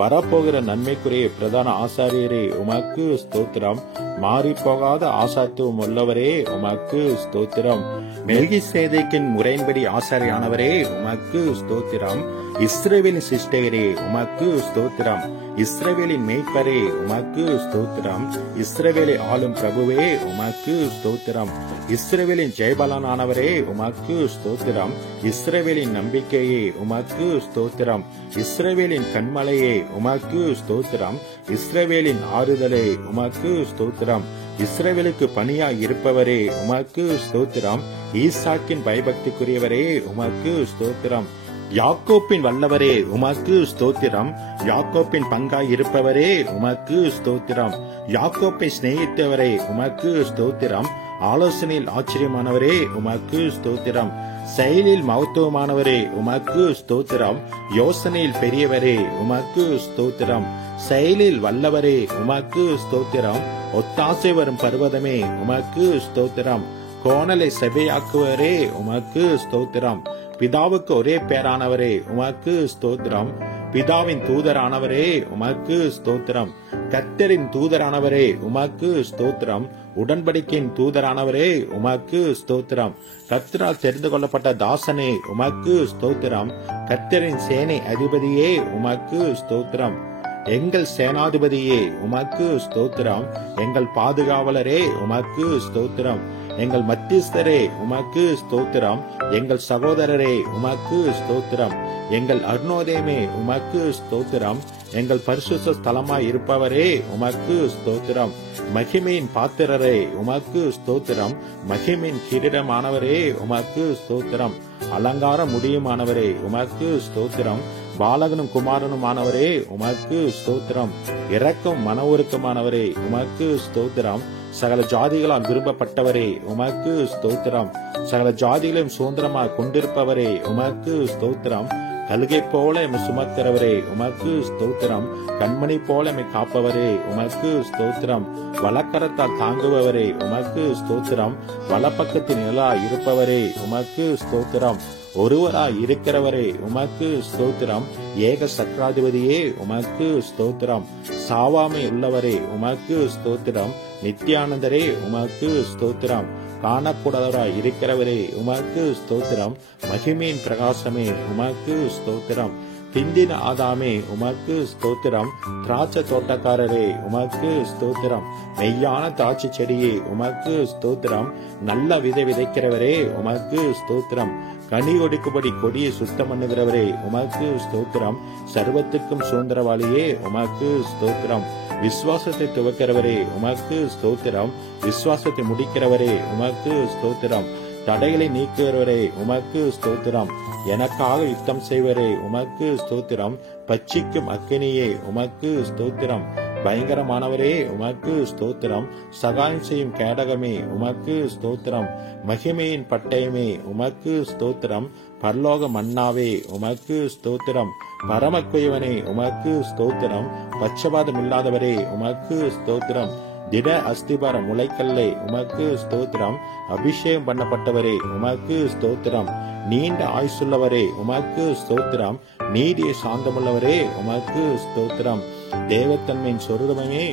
வரப்போகிற நன்மைக்குரிய பிரதான ஆசாரியரே உமக்கு ஸ்தோத்திரம். மாறி போகாத ஆசாத்துவம் உள்ளவரே உமக்கு ஸ்தோத்திரம். மெல்கிசேதேக்கின் முறையின்படி ஆசாரியானவரே உமக்கு ஸ்தோத்திரம். இஸ்ரவேலின் சிஷ்டகரே உமக்கு ஸ்தோத்திரம். இஸ்ரவேலின் மேய்ப்பரே உமக்கு ஸ்தோத்திரம். இஸ்ரவேலை ஆளும் பிரபுவே உமக்கு ஸ்தோத்திரம். இஸ்ரவேலின் ஜெயபலனானவரே உமக்கு ஸ்தோத்திரம். இஸ்ரவேலின் நம்பிக்கையே உமக்கு ஸ்தோத்திரம். இஸ்ரவேலின் கண்மலையே உமக்கு ஸ்தோத்திரம். இஸ்ரவேலின் ஆறுதலே உமக்கு ஸ்தோத்திரம். இஸ்ரவேலுக்கு பணியாய் இருப்பவரே உமக்கு ஸ்தோத்திரம். ஈசாக்கின் பயபக்திக்குரியவரே உமக்கு ஸ்தோத்திரம். யாக்கோப்பின் வல்லவரே உமக்கு ஸ்தோத்திரம். யாக்கோப்பின் பங்காய் இருப்பவரே உமக்கு ஸ்தோத்திரம். யாக்கோப்பை சிநேகித்தவரே உமக்கு ஸ்தோத்திரம். ஆலோசனையில் ஆச்சரியமானவரே உமக்கு ஸ்தோத்திரம். செயலில் மகத்துவமானவரே உமக்கு ஸ்தோத்திரம். யோசனையில் பெரியவரே உமக்கு ஸ்தோத்திரம். செயலில் வல்லவரே உமக்கு ஸ்தோத்திரம். ஒத்தாசை வரும் பர்வதமே உமக்கு ஸ்தோத்திரம். கோணலை செவையாக்குவரே உமக்கு ஸ்தோத்திரம். பிதாவுக்கு ஒரே பேரானவரே உமக்கு ஸ்தோத்திரம். பிதாவின் தூதரானவரே உமக்கு ஸ்தோத்திரம். கர்த்தரின் தூதரானவரே உமக்கு ஸ்தோத்திரம். உடன்படிக்கையின் தூதரானவரே உமக்கு ஸ்தோத்திரம். கர்த்தரால் தெரிந்து கொள்ளப்பட்ட தாசனே உமக்கு ஸ்தோத்திரம். கர்த்தரின் சேனை அதிபதியே உமக்கு ஸ்தோத்திரம். எங்கள் சேனாதிபதியே உமக்கு ஸ்தோத்திரம். எங்கள் பாதுகாவலரே உமக்கு ஸ்தோத்திரம். எங்கள் மத்தியஸ்தரே உமக்கு ஸ்தோத்திரம். எங்கள் சகோதரரே உமக்கு ஸ்தோத்திரம். எங்கள் அருணோதயமே உமக்கு ஸ்தோத்திரம். எங்கள் பரிசுத்த ஸ்தலமாய் இருப்பவரே உமக்கு ஸ்தோத்திரம். மகிமையின் பாத்திரரே உமக்கு ஸ்தோத்திரம். மகிமையின் கிரீடமானவரே உமக்கு ஸ்தோத்திரம். அலங்கார முடியுமானவரே உமக்கு ஸ்தோத்திரம். பாலகனும் குமாரனுமானவரே உமக்கு ஸ்தோத்திரம். இரக்கம் மன உருக்கமானவரே உமக்கு ஸ்தோத்திரம். சகல ஜாதிகளால் விரும்பப்பட்டவரே உமக்கு ஸ்தோத்திரம். சகல ஜாதிகளையும் சுதந்திரமாக கொண்டிருப்பவரே உமக்கு ஸ்தோத்திரம். கழுகை போல எம்மை சுமக்கிறவரே உமக்கு ஸ்தோத்திரம். கண்மணி போல எம்மை காப்பவரே உமக்கு ஸ்தோத்திரம். வலக்கரத்தால் தாங்குபவரே உமக்கு ஸ்தோத்திரம். வலப்பக்கத்தின் நிழலாய் இருப்பவரே உமக்கு ஸ்தோத்திரம். ஒருவராய் இருக்கிறவரே உமக்கு ஸ்தோத்திரம். ஏக சக்கராதிபதியே உமக்கு ஸ்தோத்திரம். சாவாமை உள்ளவரே உமக்கு ஸ்தோத்திரம். நித்யானந்தரே உமக்கு ஸ்தோத்திரம். காணக்கூடாதவராய் இருக்கிறவரே உமக்கு ஸ்தோத்திரம். மகிமையின் பிரகாசமே உமக்கு ஸ்தோத்திரம். திந்தின ஆதாமே உமக்கு ஸ்தோத்திரம். திராட்சை தோட்டக்காரரே உமக்கு ஸ்தோத்திரம். மெய்யான திராட்சை செடியே உமக்கு ஸ்தோத்திரம். நல்ல விதை விதைக்கிறவரே உமக்கு ஸ்தோத்திரம். கனி ஒடுக்கும்படி கொடியை சுத்தம் பண்ணுகிறவரே உமக்கு ஸ்தோத்திரம். சர்வத்துக்கும் சுதந்திரவாளியே உமக்கு ஸ்தோத்திரம். விசுவாசத்தை துவக்கிறவரே உமக்கு ஸ்தோத்திரம். விசுவாசத்தை முடிக்கிறவரே உமக்கு ஸ்தோத்திரம். தடைகளை நீக்குகிறவரே உமக்கு ஸ்தோத்திரம். எனக்காக யுத்தம் செய்வரே உமக்கு ஸ்தோத்திரம். பட்சிக்கும் அக்கினியே உமக்கு ஸ்தோத்திரம். பயங்கரமானவரே உமக்கு ஸ்தோத்திரம். சகாயம் செய்யும் கேடகமே உமக்கு ஸ்தோத்திரம். மகிமையின் பட்டயமே உமக்கு ஸ்தோத்திரம். பரலோக மன்னாவே உமக்கு ஸ்தோத்திரம். பரமக்குயவனே உமக்கு ஸ்தோத்திரம். பட்சபாதம் இல்லாதவரே உமக்கு ஸ்தோத்திரம். திட அஸ்திபார முளைக்கல்லே உமக்கு ஸ்தோத்திரம். அபிஷேகம் பண்ணப்பட்டவரே உமக்கு ஸ்தோத்திரம். நீண்ட ஆயுசுள்ளவரே உமக்கு ஸ்தோத்திரம். நீடிய சாந்தமுள்ளவரே உமக்கு ஸ்தோத்திரம். தேவத்தன்மையின் சொருபமே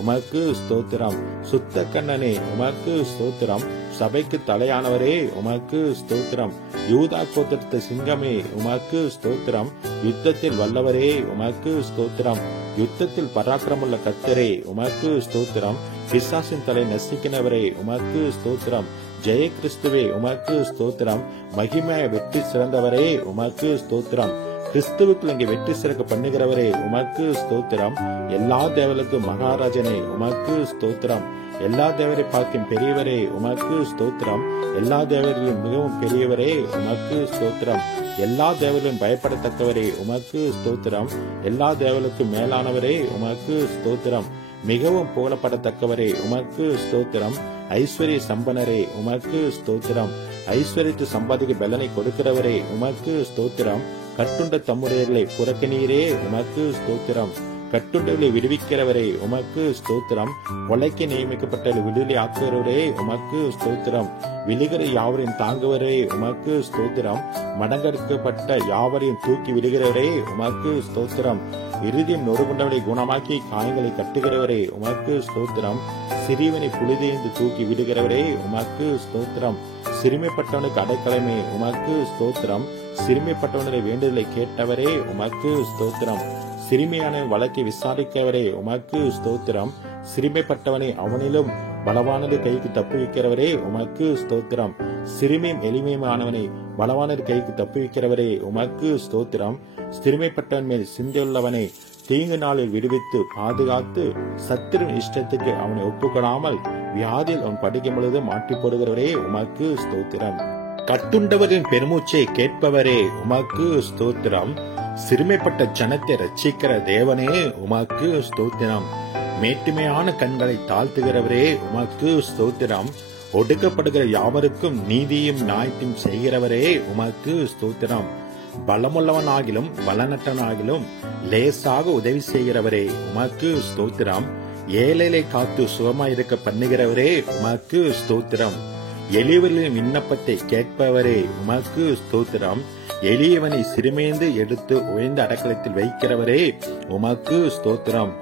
உமக்கு ஸ்தோத்திரம். சுத்த கண்ணனே உமக்கு ஸ்தோத்திரம். சபைக்கு தலையானவரே உமக்கு ஸ்தோத்திரம். யூதா கோத்திரத்து சிங்கமே உமக்கு ஸ்தோத்திரம். யுத்தத்தில் வல்லவரே உமக்கு ஸ்தோத்திரம். யுத்தத்தில் பராக்கிரமுள்ள கர்த்தரே உமக்கு ஸ்தோத்திரம். பிசாசின் தலை நசிக்கினவரே உமக்கு ஸ்தோத்திரம். ஜெய கிறிஸ்துவே உமக்கு ஸ்தோத்திரம். மகிமைய வெற்றி சிறந்தவரே உமக்கு ஸ்தோத்திரம். கிறிஸ்துவுக்குள் இங்கே வெற்றி சிறக்க பண்ணுகிறவரே உமக்கு ஸ்தோத்திரம். எல்லா தேவர்களுக்கு மகாராஜனே உமக்கு ஸ்தோத்திரம். எல்லா தேவரை பார்க்கும் பெரியவரே உமக்கு ஸ்தோத்திரம். எல்லா தேவர்களும் மிகவும் பெரியவரே உமக்கு ஸ்தோத்திரம். எல்லா தேவர்களும் பயப்படத்தக்கவரே உமக்கு ஸ்தோத்திரம். எல்லா தேவர்களுக்கும் மேலானவரே உமக்கு ஸ்தோத்திரம். மிகவும் புகழப்படத்தக்கவரே உமக்கு ஸ்தோத்திரம். ஐஸ்வர்ய சம்பனரே உமக்கு ஸ்தோத்திரம். ஐஸ்வர்யத்து சம்பாதிக்க பலனை கொடுக்கிறவரே உமக்கு ஸ்தோத்திரம். கட்டுண்ட தம்முடையர்களை புறக்கணீரே உமக்கு ஸ்தோத்திரம். கட்டுண்டவர்களை விடுவிக்கிறவரே உமக்கு ஸ்தோத்திரம். கொலைக்கு நியமிக்கப்பட்ட விடுதலை ஆக்குகிறவரே உமக்கு ஸ்தோத்திரம். விழுகிற யாவரையும் தாங்குவரே உமக்கு ஸ்தோத்திரம். மடங்கெடுக்கப்பட்ட யாவரையும் தூக்கி விடுகிறவரே உமக்கு ஸ்தோத்திரம். இறுதியும் நொறுகுண்டவனை குணமாக்கி காயங்களை கட்டுகிறவரே உமக்கு ஸ்தோத்திரம். சிறியவனை புழுதியந்து தூக்கி விடுகிறவரே உமக்கு ஸ்தோத்திரம். சிறுமைப்பட்டவனுக்கு அடைக்கலமே உமக்கு ஸ்தோத்திரம். சிறுமைப்பட்டவனுடைய வேண்டுதலை கேட்டவரே உமக்கு ஸ்தோத்திரம். சிறுமியான வழக்கை விசாரிக்கிறவரே உமக்கு ஸ்தோத்திரம். சிறுமைப்பட்டவனை அவனிலும் பலவானது கைக்கு தப்புவிக்கிறவரே உமக்கு ஸ்தோத்திரம். சிறுமியும் எளிமையுமானவனை பலவானது கைக்கு தப்புவிக்கிறவரே உமக்கு ஸ்தோத்திரம். சிறுமைப்பட்டவன் மேல் சிந்தையுள்ளவனை தீங்கு நாளில் விடுவித்து பாதுகாத்து சத்துருவின் இஷ்டத்துக்கு அவனை ஒப்புக்கொடாமல் வியாதியில் அவன் படிக்கும் பொழுது மாற்றி போடுகிறவரே உமக்கு ஸ்தோத்திரம். கட்டுண்டவரின் பெருமூச்சை கேட்பவரே உமக்கு ஸ்தோத்திரம். சிறுமைப்பட்ட ஜனத்தை ரட்சிக்கிற தேவனே உமக்கு ஸ்தோத்திரம். மேட்டுமையான கண்களை தாழ்த்துகிறவரே உமக்கு ஸ்தோத்திரம். ஒடுக்கப்படுகிற யாவருக்கும் நீதியும் நியாயத்தையும் செய்கிறவரே உமக்கு ஸ்தோத்திரம். பலமுள்ளவனாகிலும் பலனற்றனாகிலும் லேசாக உதவி செய்கிறவரே உமக்கு ஸ்தோத்திரம். ஏழைகளை காத்து சுகமாயிருக்க பண்ணுகிறவரே உமக்கு ஸ்தோத்திரம். எளியவர்களின் விண்ணப்பத்தை கேட்பவரே உமக்கு ஸ்தோத்திரம். எளியவனை சிறுமேந்து எடுத்து உயர்ந்த அடக்கலத்தில் வைக்கிறவரே உமக்கு ஸ்தோத்திரம்.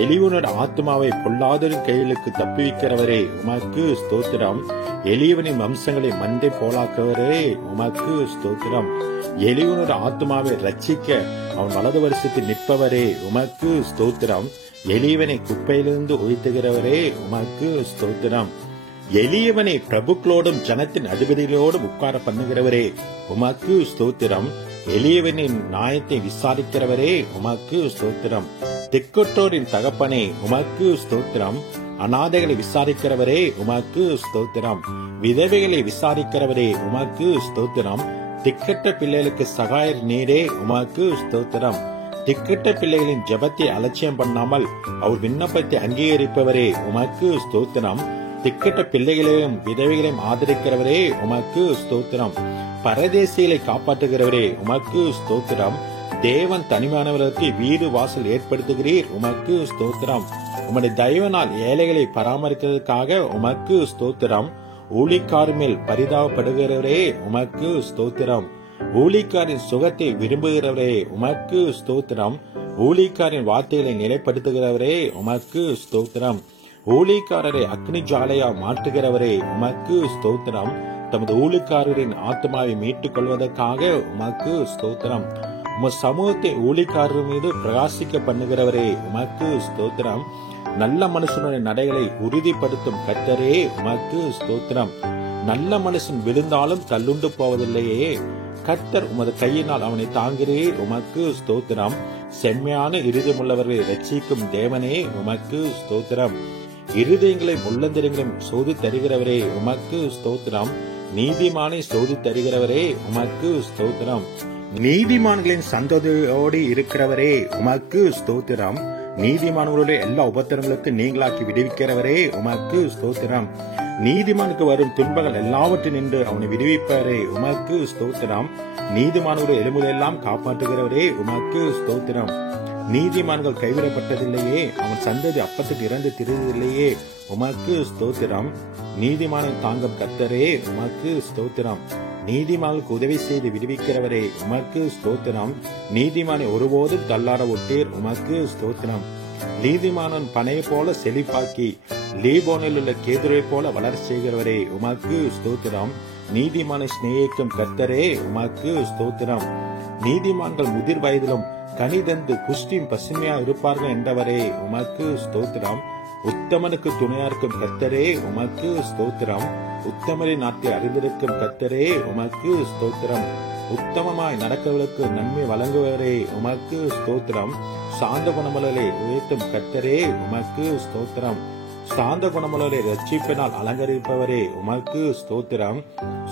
எளியவனோட ஆத்மாவை பொல்லாதவரின் கைகளுக்கு தப்புவிக்கிறவரே உமக்கு ஸ்தோத்திரம். எளியவனின் வம்சங்களை மந்தை போலாக்குவரே உமக்கு ஸ்தோத்திரம். எளியவனோட ஆத்மாவை ரட்சிக்க அவன் வலது வருஷத்தில் நிற்பவரே உமக்கு ஸ்தோத்திரம். எளியவனை குப்பையிலிருந்து உயர்த்துகிறவரே உமக்கு ஸ்தோத்திரம். எளியவனை பிரபுக்களோடும் ஜனத்தின் அதிபதிகளோடும் உட்கார பண்ணுகிறவரே உமக்கு ஸ்தோத்திரம். எளியவனின் நியாயத்தை விசாரிக்கிறவரே உமக்கு ஸ்தோத்திரம். திக்கற்றோரின் தகப்பனே உமக்கு ஸ்தோத்திரம். அநாதைகளை விசாரிக்கிறவரே உமக்கு ஸ்தோத்திரம். விதவைகளை விசாரிக்கிறவரே உமக்கு ஸ்தோத்திரம். திக்கற்ற பிள்ளைகளுக்கு சகாயர் நீரே உமக்கு ஸ்தோத்திரம். திக்கற்ற பிள்ளைகளின் ஜெபத்தை அலட்சியம் பண்ணாமல் அவர் விண்ணப்பத்தை அங்கீகரிப்பவரே உமக்கு ஸ்தோத்திரம். திக்கற்ற பிள்ளைகளையும் விதவைகளையும் ஆதரிக்கிறவரே உமக்கு ஸ்தோத்திரம். பரதேசிகளை காப்பாற்றுகிறவரே உமக்கு ஸ்தோத்திரம். தேவன் தனிமானவர்களுக்கு வீடு வாசல் ஏற்படுத்துகிறீர் உமக்கு ஸ்தோத்திரம். உம்முடைய தயவனால் ஏழைகளை பராமரிக்கிறதுக்காக உமக்கு ஸ்தோத்திரம். ஊழிக்கார் மேல் பரிதாபப்படுகிறவரே உமக்கு ஸ்தோத்திரம். ஊழிக்காரின் சுகத்தை விரும்புகிறவரே உமக்கு ஸ்தோத்திரம். ஊழிக்காரின் வார்த்தைகளை நிலைப்படுத்துகிறவரே உமக்கு ஸ்தோத்திரம். ஊழிக்காரரை அக்னி ஜாலையா மாற்றுகிறவரே உமக்கு ஸ்தோத்திரம். தமது ஊழிக்காரரின் ஆத்மாவை மீட்டுக் கொள்வதற்காக உமக்கு ஸ்தோத்திரம். உமது சமூகத்தை ஊழிக்காரர் மீது பிரகாசிக்க பண்ணுகிறவரே உமக்கு ஸ்தோத்திரம். நல்ல மனுஷனுடைய நடைகளை உறுதிப்படுத்தும் கர்த்தரே உமக்கு ஸ்தோத்திரம். நல்ல மனுஷன் விழுந்தாலும் தள்ளுண்டு போவதில்லையே. கர்த்தர் உமது கையினால் அவனை தாங்கிறீர் உமக்கு ஸ்தோத்திரம். செம்மையான இருதயமுள்ளவர்களை ரட்சிக்கும் தேவனே உமக்கு ஸ்தோத்திரம். இருதயங்களையும் உள்ளந்தரங்களையும் சோதி தருகிறவரே உமக்கு ஸ்தோத்திரம். நீதிமானை சோதி தருகிறவரே உமக்கு ஸ்தோத்திரம். நீதிமான்களின் சந்ததியோடு இருக்கிறவரே உமக்கு ஸ்தோத்திரம். நீதிமான்களுடைய எல்லா உபத்திரங்களுக்கு நீங்களாக்கி விடுவிக்கிறவரே உமக்கு ஸ்தோத்திரம். நீதிமானுக்கு வரும் துன்பங்கள் எல்லாவற்றினின்று அவனை விடுவிப்பாரே, உமக்கு ஸ்தோத்திரம். நீதிமானுடைய எலும்புகளெல்லாம் காப்பாற்றுகிறவரே, உமக்கு ஸ்தோத்திரம். நீதிமான்கள் கைவிடப்பட்டதில்லையே, அவன் சந்ததி அப்பத்துக்கு இறந்து திரிவதில்லையே, உமக்கு ஸ்தோத்திரம். நீதிமானை தாங்கும் கர்த்தரே, உமக்கு ஸ்தோத்திரம். நீதிமானுக்கு உதவி செய்து விடுவிக்கிறவரே, உமக்கு ஸ்தோத்திரம். நீதிமானை ஒருபோதும் தள்ளாட விட்டீர், உமக்கு ஸ்தோத்திரம். நீதிமானன் பனையை போல செழிப்பாக்கி லீபோனில் உள்ள கேதுரை போல வளர செய்கிறவரே, உமக்கு ஸ்தோத்திரம். நீதிமானை சிநேகிக்கும் கர்த்தரே, உமக்கு ஸ்தோத்திரம். நீதிமான்கள் முதிர் வயதிலும் கனிதந்து புஷ்டியும் பசுமையா இருப்பார்கள் என்றவரே, உமக்கு ஸ்தோத்திரம். உத்தமனுக்கு துணையா இருக்கும் கர்த்தரே, உமக்கு ஸ்தோத்திரம். உத்தமரின் நாட்டை அறிந்திருக்கும் கர்த்தரே, உமக்கு ஸ்தோத்திரம். உத்தமமாய் நடக்கிறவர்களுக்கு நன்மை வழங்குவரே, உமக்கு ஸ்தோத்திரம். சாந்த குணமுள்ளவரை உயர்த்தும் கர்த்தரே, உமக்கு ஸ்தோத்திரம். சாந்த குணமுள்ளவரை ரட்சிப்பினால் அலங்கரிப்பவரே, உமக்கு ஸ்தோத்திரம்.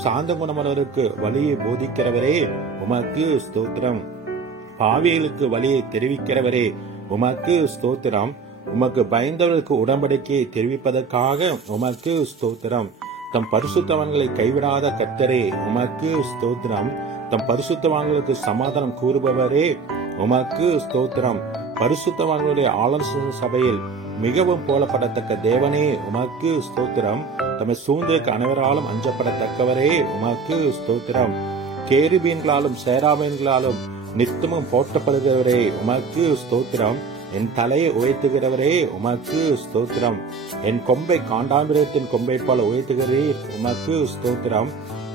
சாந்த குணமுள்ளவருக்கு வழியை போதிக்கிறவரே, உமக்கு ஸ்தோத்திரம். பாவிகளுக்கு வழியை தெரிவிக்கிறவரே, உமக்கு ஸ்தோத்திரம். உமக்கு பயந்தவர்களுக்கு உடன்படிக்கையை தெரிவிப்பதற்காக உமக்கு ஸ்தோத்திரம். தம் பரிசுத்தவான்களை கைவிடாத கர்த்தரே, உமக்கு ஸ்தோத்திரம். தம் பரிசுத்தவான்களுக்கு சமாதானம் கூறுபவரே, உமக்கு ஸ்தோத்திரம். பரிசுத்தவான்களுடைய ஆலோசனை சபையில் மிகவும் போலப்படத்தக்க தேவனே, உமக்கு ஸ்தோத்திரம். தம்மை சூழ்ந்திருக்க அனைவராலும் அஞ்சப்படத்தக்கவரே, உமக்கு ஸ்தோத்திரம். கேருபீன்களாலும் சேராபீன்களாலும் நித்தமும் போற்றப்படுகிறவரே, உமக்கு ஸ்தோத்திரம். என் தலையை உயர்த்துகிறவரே, உமக்கு ஸ்தோத்திரம். என் கொம்பை காண்டாமிரத்தின் கொம்பை போல உயர்த்துகிறீர், உமக்கு ஸ்தோத்திரம்.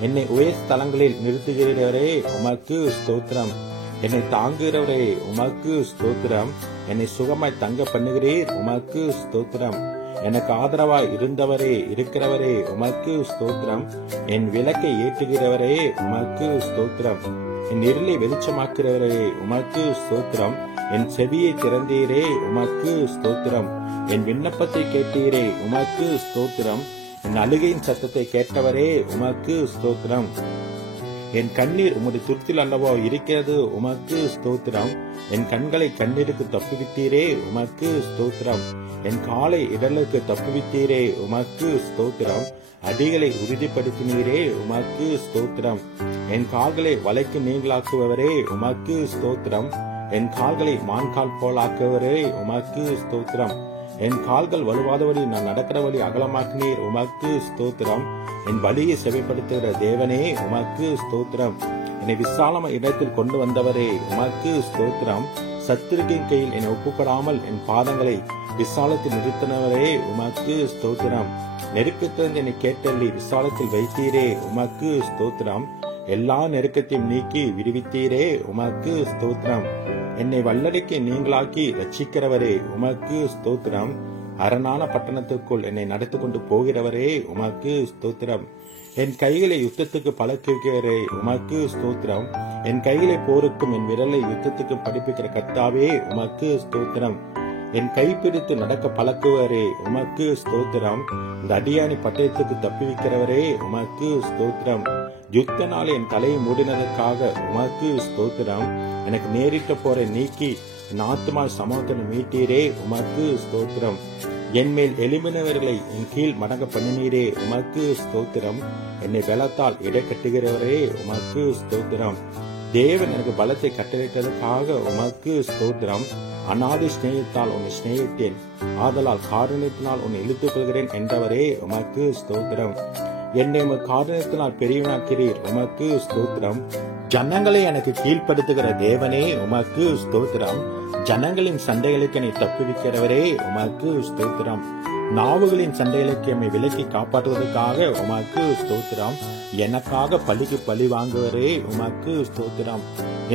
என்னை உயர் ஸ்தலங்களில் நிறுத்துகிறவரே, உமக்கு ஸ்தோத்திரம். என்னை தாங்குகிறவரே, உமக்கு ஸ்தோத்திரம். என்னை சுகமாய் தங்க பண்ணுகிறீர், உமக்கு ஸ்தோத்திரம். எனக்கு ஆதரவாய் இருந்தவரே, இருக்கிறவரே, உமக்கு ஸ்தோத்திரம். என் விளக்கை ஏற்றுகிறவரே, உமக்கு ஸ்தோத்திரம். என் இருளை வெளிச்சமாக்கிறவரே, உமக்கு ஸ்தோத்திரம். என் செவியை திறந்தீரே, உமக்கு ஸ்தோத்திரம். என் விண்ணப்பத்தை கேட்டீரே, உமக்கு ஸ்தோத்திரம். என் அழுகையின் சத்தத்தை கேட்டவரே, உமக்கு ஸ்தோத்திரம். என் கண்ணீர் உமது துருத்தில் அல்லவோ இருக்கிறது, உமக்கு ஸ்தோத்திரம். என் கண்களை கண்ணீருக்கு தப்புவித்தீரே, உமக்கு ஸ்தோத்திரம். என் காலை இடலுக்கு தப்புவித்தீரே, உமக்கு ஸ்தோத்திரம். அடிகளை உறுதிப்படுத்தினீரே, உமக்கு ஸ்தோத்திரம். என் கால்களை வலைக்கு நீங்களாக்குவரே, உமக்கு ஸ்தோத்திரம். என் கால்களை மான்கால் போலாக்குவரே, உமக்கு ஸ்தோத்திரம். என் கால்கள் வலுவாதபடி நான் நடக்கிற வழி அகலமாக்கினீர், உமக்கு ஸ்தோத்திரம். என் வழியை செவைப்படுத்துகிற தேவனே, உமக்கு ஸ்தோத்திரம். என்னை விசாலமான இடத்தில் கொண்டு வந்தவரே, உமக்கு ஸ்தோத்திரம். சத்துருக்கின் கையில் என்னை ஒப்புப்படாமல் என் பாதங்களை விசாலத்தில் நிறுத்தினவரே, உமக்கு ஸ்தோத்திரம். நெருக்கத்திலிருந்து என்னை கேட்டள்ளி விசாலத்தில் வைத்தீரே, உமக்கு ஸ்தோத்திரம். எல்லா நெருக்கத்தையும் நீக்கி விடுவித்தீரே, உமக்கு ஸ்தோத்திரம். என்னை வல்லடிக்கு நீங்களாக்கி ரட்சிக்கிறவரே, உமக்கு ஸ்தோத்திரம். அரணான பட்டணத்துக்குள் என்னை நடத்தி கொண்டு போகிறவரே, உமக்கு ஸ்தோத்திரம். என் கைகளை யுத்தத்துக்கு பழக்குகிறவரே, உமக்கு ஸ்தோத்திரம். என் கைகளை போருக்கும் என் விரலை யுத்தத்துக்கு படிப்பிக்கிற கர்த்தாவே, உமக்கு ஸ்தோத்திரம். என் கைப்பிடித்து நடக்க பழக்குவரே, உமக்கு ஸ்தோத்திரம். இந்த அடியாணி பட்டயத்துக்கு தப்புவிக்கிறவரே, உமக்கு ஸ்தோத்திரம். யுத்த நாள் என் தலையை மூடினதற்காக உமக்கு ஸ்தோத்திரம். எனக்கு நேரிட்ட போரை நீக்கி என் ஆத்துமா சமூகத்தில் மீட்டீரே, உமக்கு ஸ்தோத்திரம். என் மேல் எழும்பினவர்களை என் கீழ் மடங்க பண்ணினீரே, உமக்கு ஸ்தோத்திரம். என்னை பலத்தால் இடை கட்டுகிறவரே, உமக்கு ஸ்தோத்திரம். தேவன் எனக்கு பலத்தை கட்டளையிட்டதற்காக உமக்கு ஸ்தோத்திரம். அநாதி ஸ்நேகத்தால் உன்னை ஸ்நேகித்தேன், ஆதலால் காரணத்தினால் உன்னை இழுத்துக் கொள்கிறேன் என்றவரே, உமக்கு ஸ்தோத்திரம். என்னை காரணத்தினால் பெரியவனாக்கிறீர், உமக்கு ஸ்தோத்திரம். ஜனங்களை எனக்கு கீழ்ப்படுத்துகிற தேவனே, உமக்கு ஸ்தோத்திரம். ஜனங்களின் சண்டைகளுக்கு என்னை தப்புவிக்கிறவரே, உமக்கு ஸ்தோத்திரம். நாவுகளின் சண்டைகளுக்கு எம்மை விலக்கி காப்பாற்றுவதற்காக உமக்கு ஸ்தோத்திரம். எனக்காக பழிக்கு பழி வாங்குவரே, உமக்கு ஸ்தோத்திரம்.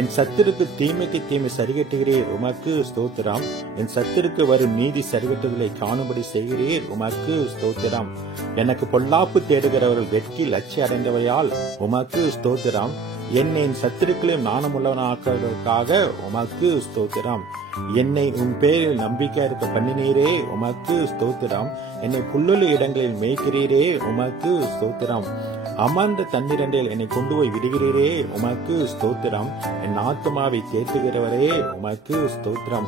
என் சத்துருக்கு தீமைக்கு தீமை சரிகட்டுகிறீர், உமக்கு ஸ்தோத்திரம். என் சத்துருக்கு வரும் நீதி சரிகட்டுதலை காணும்படி செய்கிறீர், உமக்கு ஸ்தோத்திரம். எனக்கு பொல்லாப்பு தேடுகிறவர்கள் வெட்கி லட்சிய அடைந்தவையால் உமக்கு ஸ்தோத்திரம். என்னை என் சத்துருக்களையும் நாணமுள்ளவனாக்குவதற்காக உமக்கு ஸ்தோத்திரம். என்னை உன் பேரில் நம்பிக்கை இருக்க பண்ணினீரே, உமக்கு ஸ்தோத்திரம். என்னை புல்லுள்ள இடங்களில் மேய்க்கிறீரே, உமக்கு ஸ்தோத்திரம். அமர்ந்த தண்ணீரண்டில் என்னை கொண்டு போய் விடுகிறீரே, உமக்கு ஸ்தோத்திரம். என் ஆத்துமாவை தேற்றுகிறவரே, உமக்கு ஸ்தோத்திரம்.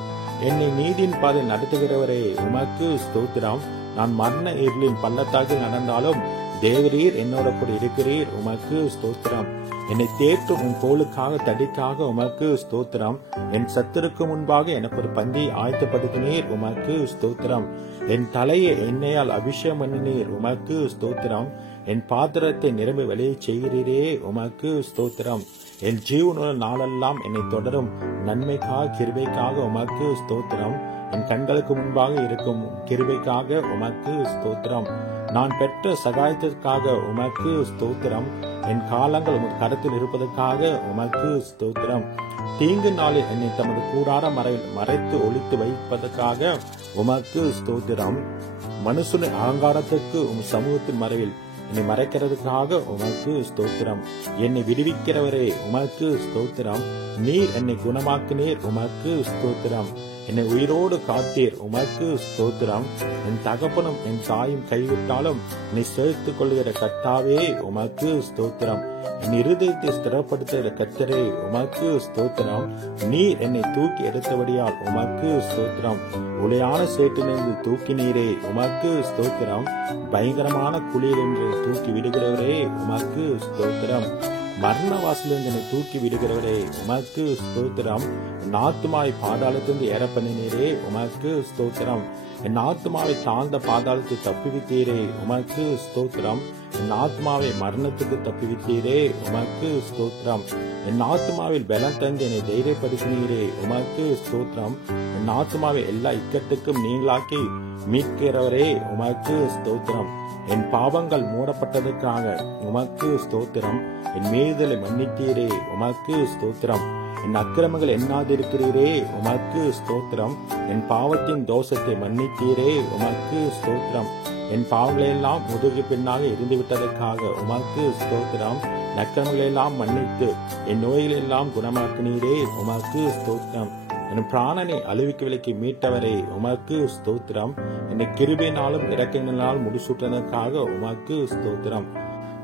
என்னை நீதியின் பாதை நடத்துகிறவரே, உமக்கு ஸ்தோத்திரம். நான் மரண இருளின் பள்ளத்தாக்கில் நடந்தாலும் தேவரீர் என்னோட கூட இருக்கிறீர், உமக்கு ஸ்தோத்திரம். என்னை தேற்றும் உன் கோலுக்காக தடிக்காக உமக்கு ஸ்தோத்திரம். என் சத்துருக்கு முன்பாக எனக்கு ஒரு பந்தியை ஆயத்தப்படுத்தினீர், உமக்கு ஸ்தோத்திரம். என் தலையை எண்ணெயால் அபிஷேகம் பண்ணினீர், உமக்கு ஸ்தோத்திரம். என் பாத்திரத்தை நிரம்பி வெளியே செய்கிறீரே, உமக்கு ஸ்தோத்திரம். என் ஜீவனுள்ள நாளெல்லாம் என்னை தொடரும் நன்மைக்காக கிருபைக்காக உமக்கு ஸ்தோத்திரம். என் கண்களுக்கு முன்பாக இருக்கும் கிருபைக்காக உமக்கு ஸ்தோத்திரம். நான் பெற்ற சகாயத்திற்காக உமக்கு ஸ்தோத்திரம். என் காலங்கள் உமது கரத்தில் இருப்பதற்காக உமக்கு ஸ்தோத்திரம். தீங்கு நாளில் என்னை தமது கூடார மறைத்து ஒளித்து வைப்பதற்காக உமக்கு ஸ்தோத்திரம். மனுஷனின் அகங்காரத்துக்கு உம் சமூகத்தின் மறைவில் என்னை மறைக்கிறதுக்காக உமக்கு ஸ்தோத்திரம். என்னை விடுவிக்கிறவரே உமக்கு ஸ்தோத்திரம். நீர் என்னை குணமாக்கினீர், உமக்கு ஸ்தோத்திரம். என்னை உயிரோடு காத்தீர், உமக்கு ஸ்தோத்திரம். என் தகப்பனும் என் தாயும் கைவிட்டாலும் என்னை சேர்த்துக் கொள்கிற கர்த்தாவே உமக்கு ஸ்தோத்திரம். என் இருதயத்தை ஸ்திரப்படுத்துகிற கர்த்தரே உமக்கு ஸ்தோத்திரம். நீர் என்னை தூக்கி எடுத்தபடியால் உமக்கு ஸ்தோத்திரம். உளையான சேற்றிலிருந்து தூக்கினீரே, உமக்கு ஸ்தோத்திரம். பயங்கரமான குளிர் என்று தூக்கி விடுகிறவரே உமக்கு ஸ்தோத்திரம். மரண வாசலிருந்து என்னை தூக்கி விடுகிறவரே உமக்கு ஸ்தோத்திரம். என் ஆத்துமாவை பாதாளத்திலிருந்து ஏற பண்ணினீரே, உமக்கு ஸ்தோத்திரம். என் ஆத்துமாவை தாழ்ந்த பாதாளத்தை தப்பிவித்தீரே, உமக்கு ஸ்தோத்திரம். என் ஆத்மாவை மரணத்துக்கு தப்பிவித்தீரே, உமக்கு ஸ்தோத்திரம். என் ஆத்மாவில் பலம் தந்து என்னை தைரியப்படுத்தினீரே, உமக்கு ஸ்தோத்திரம். என் ஆத்மாவை எல்லா இக்கட்டுக்கும் நீங்களாக்கி மீட்கிறவரே, உமக்கு ஸ்தோத்திரம். என் பாவங்கள் மூடப்பட்டதற்காக உமக்கு ஸ்தோத்திரம். என் மீறுதலை மன்னித்தீரே, உமக்கு ஸ்தோத்திரம். என் அக்கிரமங்கள் எண்ணாதிருக்கிறீரே, உமக்கு ஸ்தோத்திரம். என் பாவத்தின் தோஷத்தை மன்னித்தீரே, உமக்கு ஸ்தோத்திரம். என் பாவங்களெல்லாம் முதுகு பின்னாக இருந்துவிட்டதற்காக உமக்கு ஸ்தோத்திரம். என் அக்கிரமங்களெல்லாம் மன்னித்து என் நோய்களெல்லாம் குணமாக்கினீரே, உமக்கு ஸ்தோத்திரம். என் பிராணனை அழிவுக்கு விலைக்கு மீட்டவரே, உமக்கு ஸ்தோத்திரம். என்னை கிருபையினாலும் இரக்கங்களினாலும் முடிசூட்டதற்காக உமக்கு ஸ்தோத்திரம்.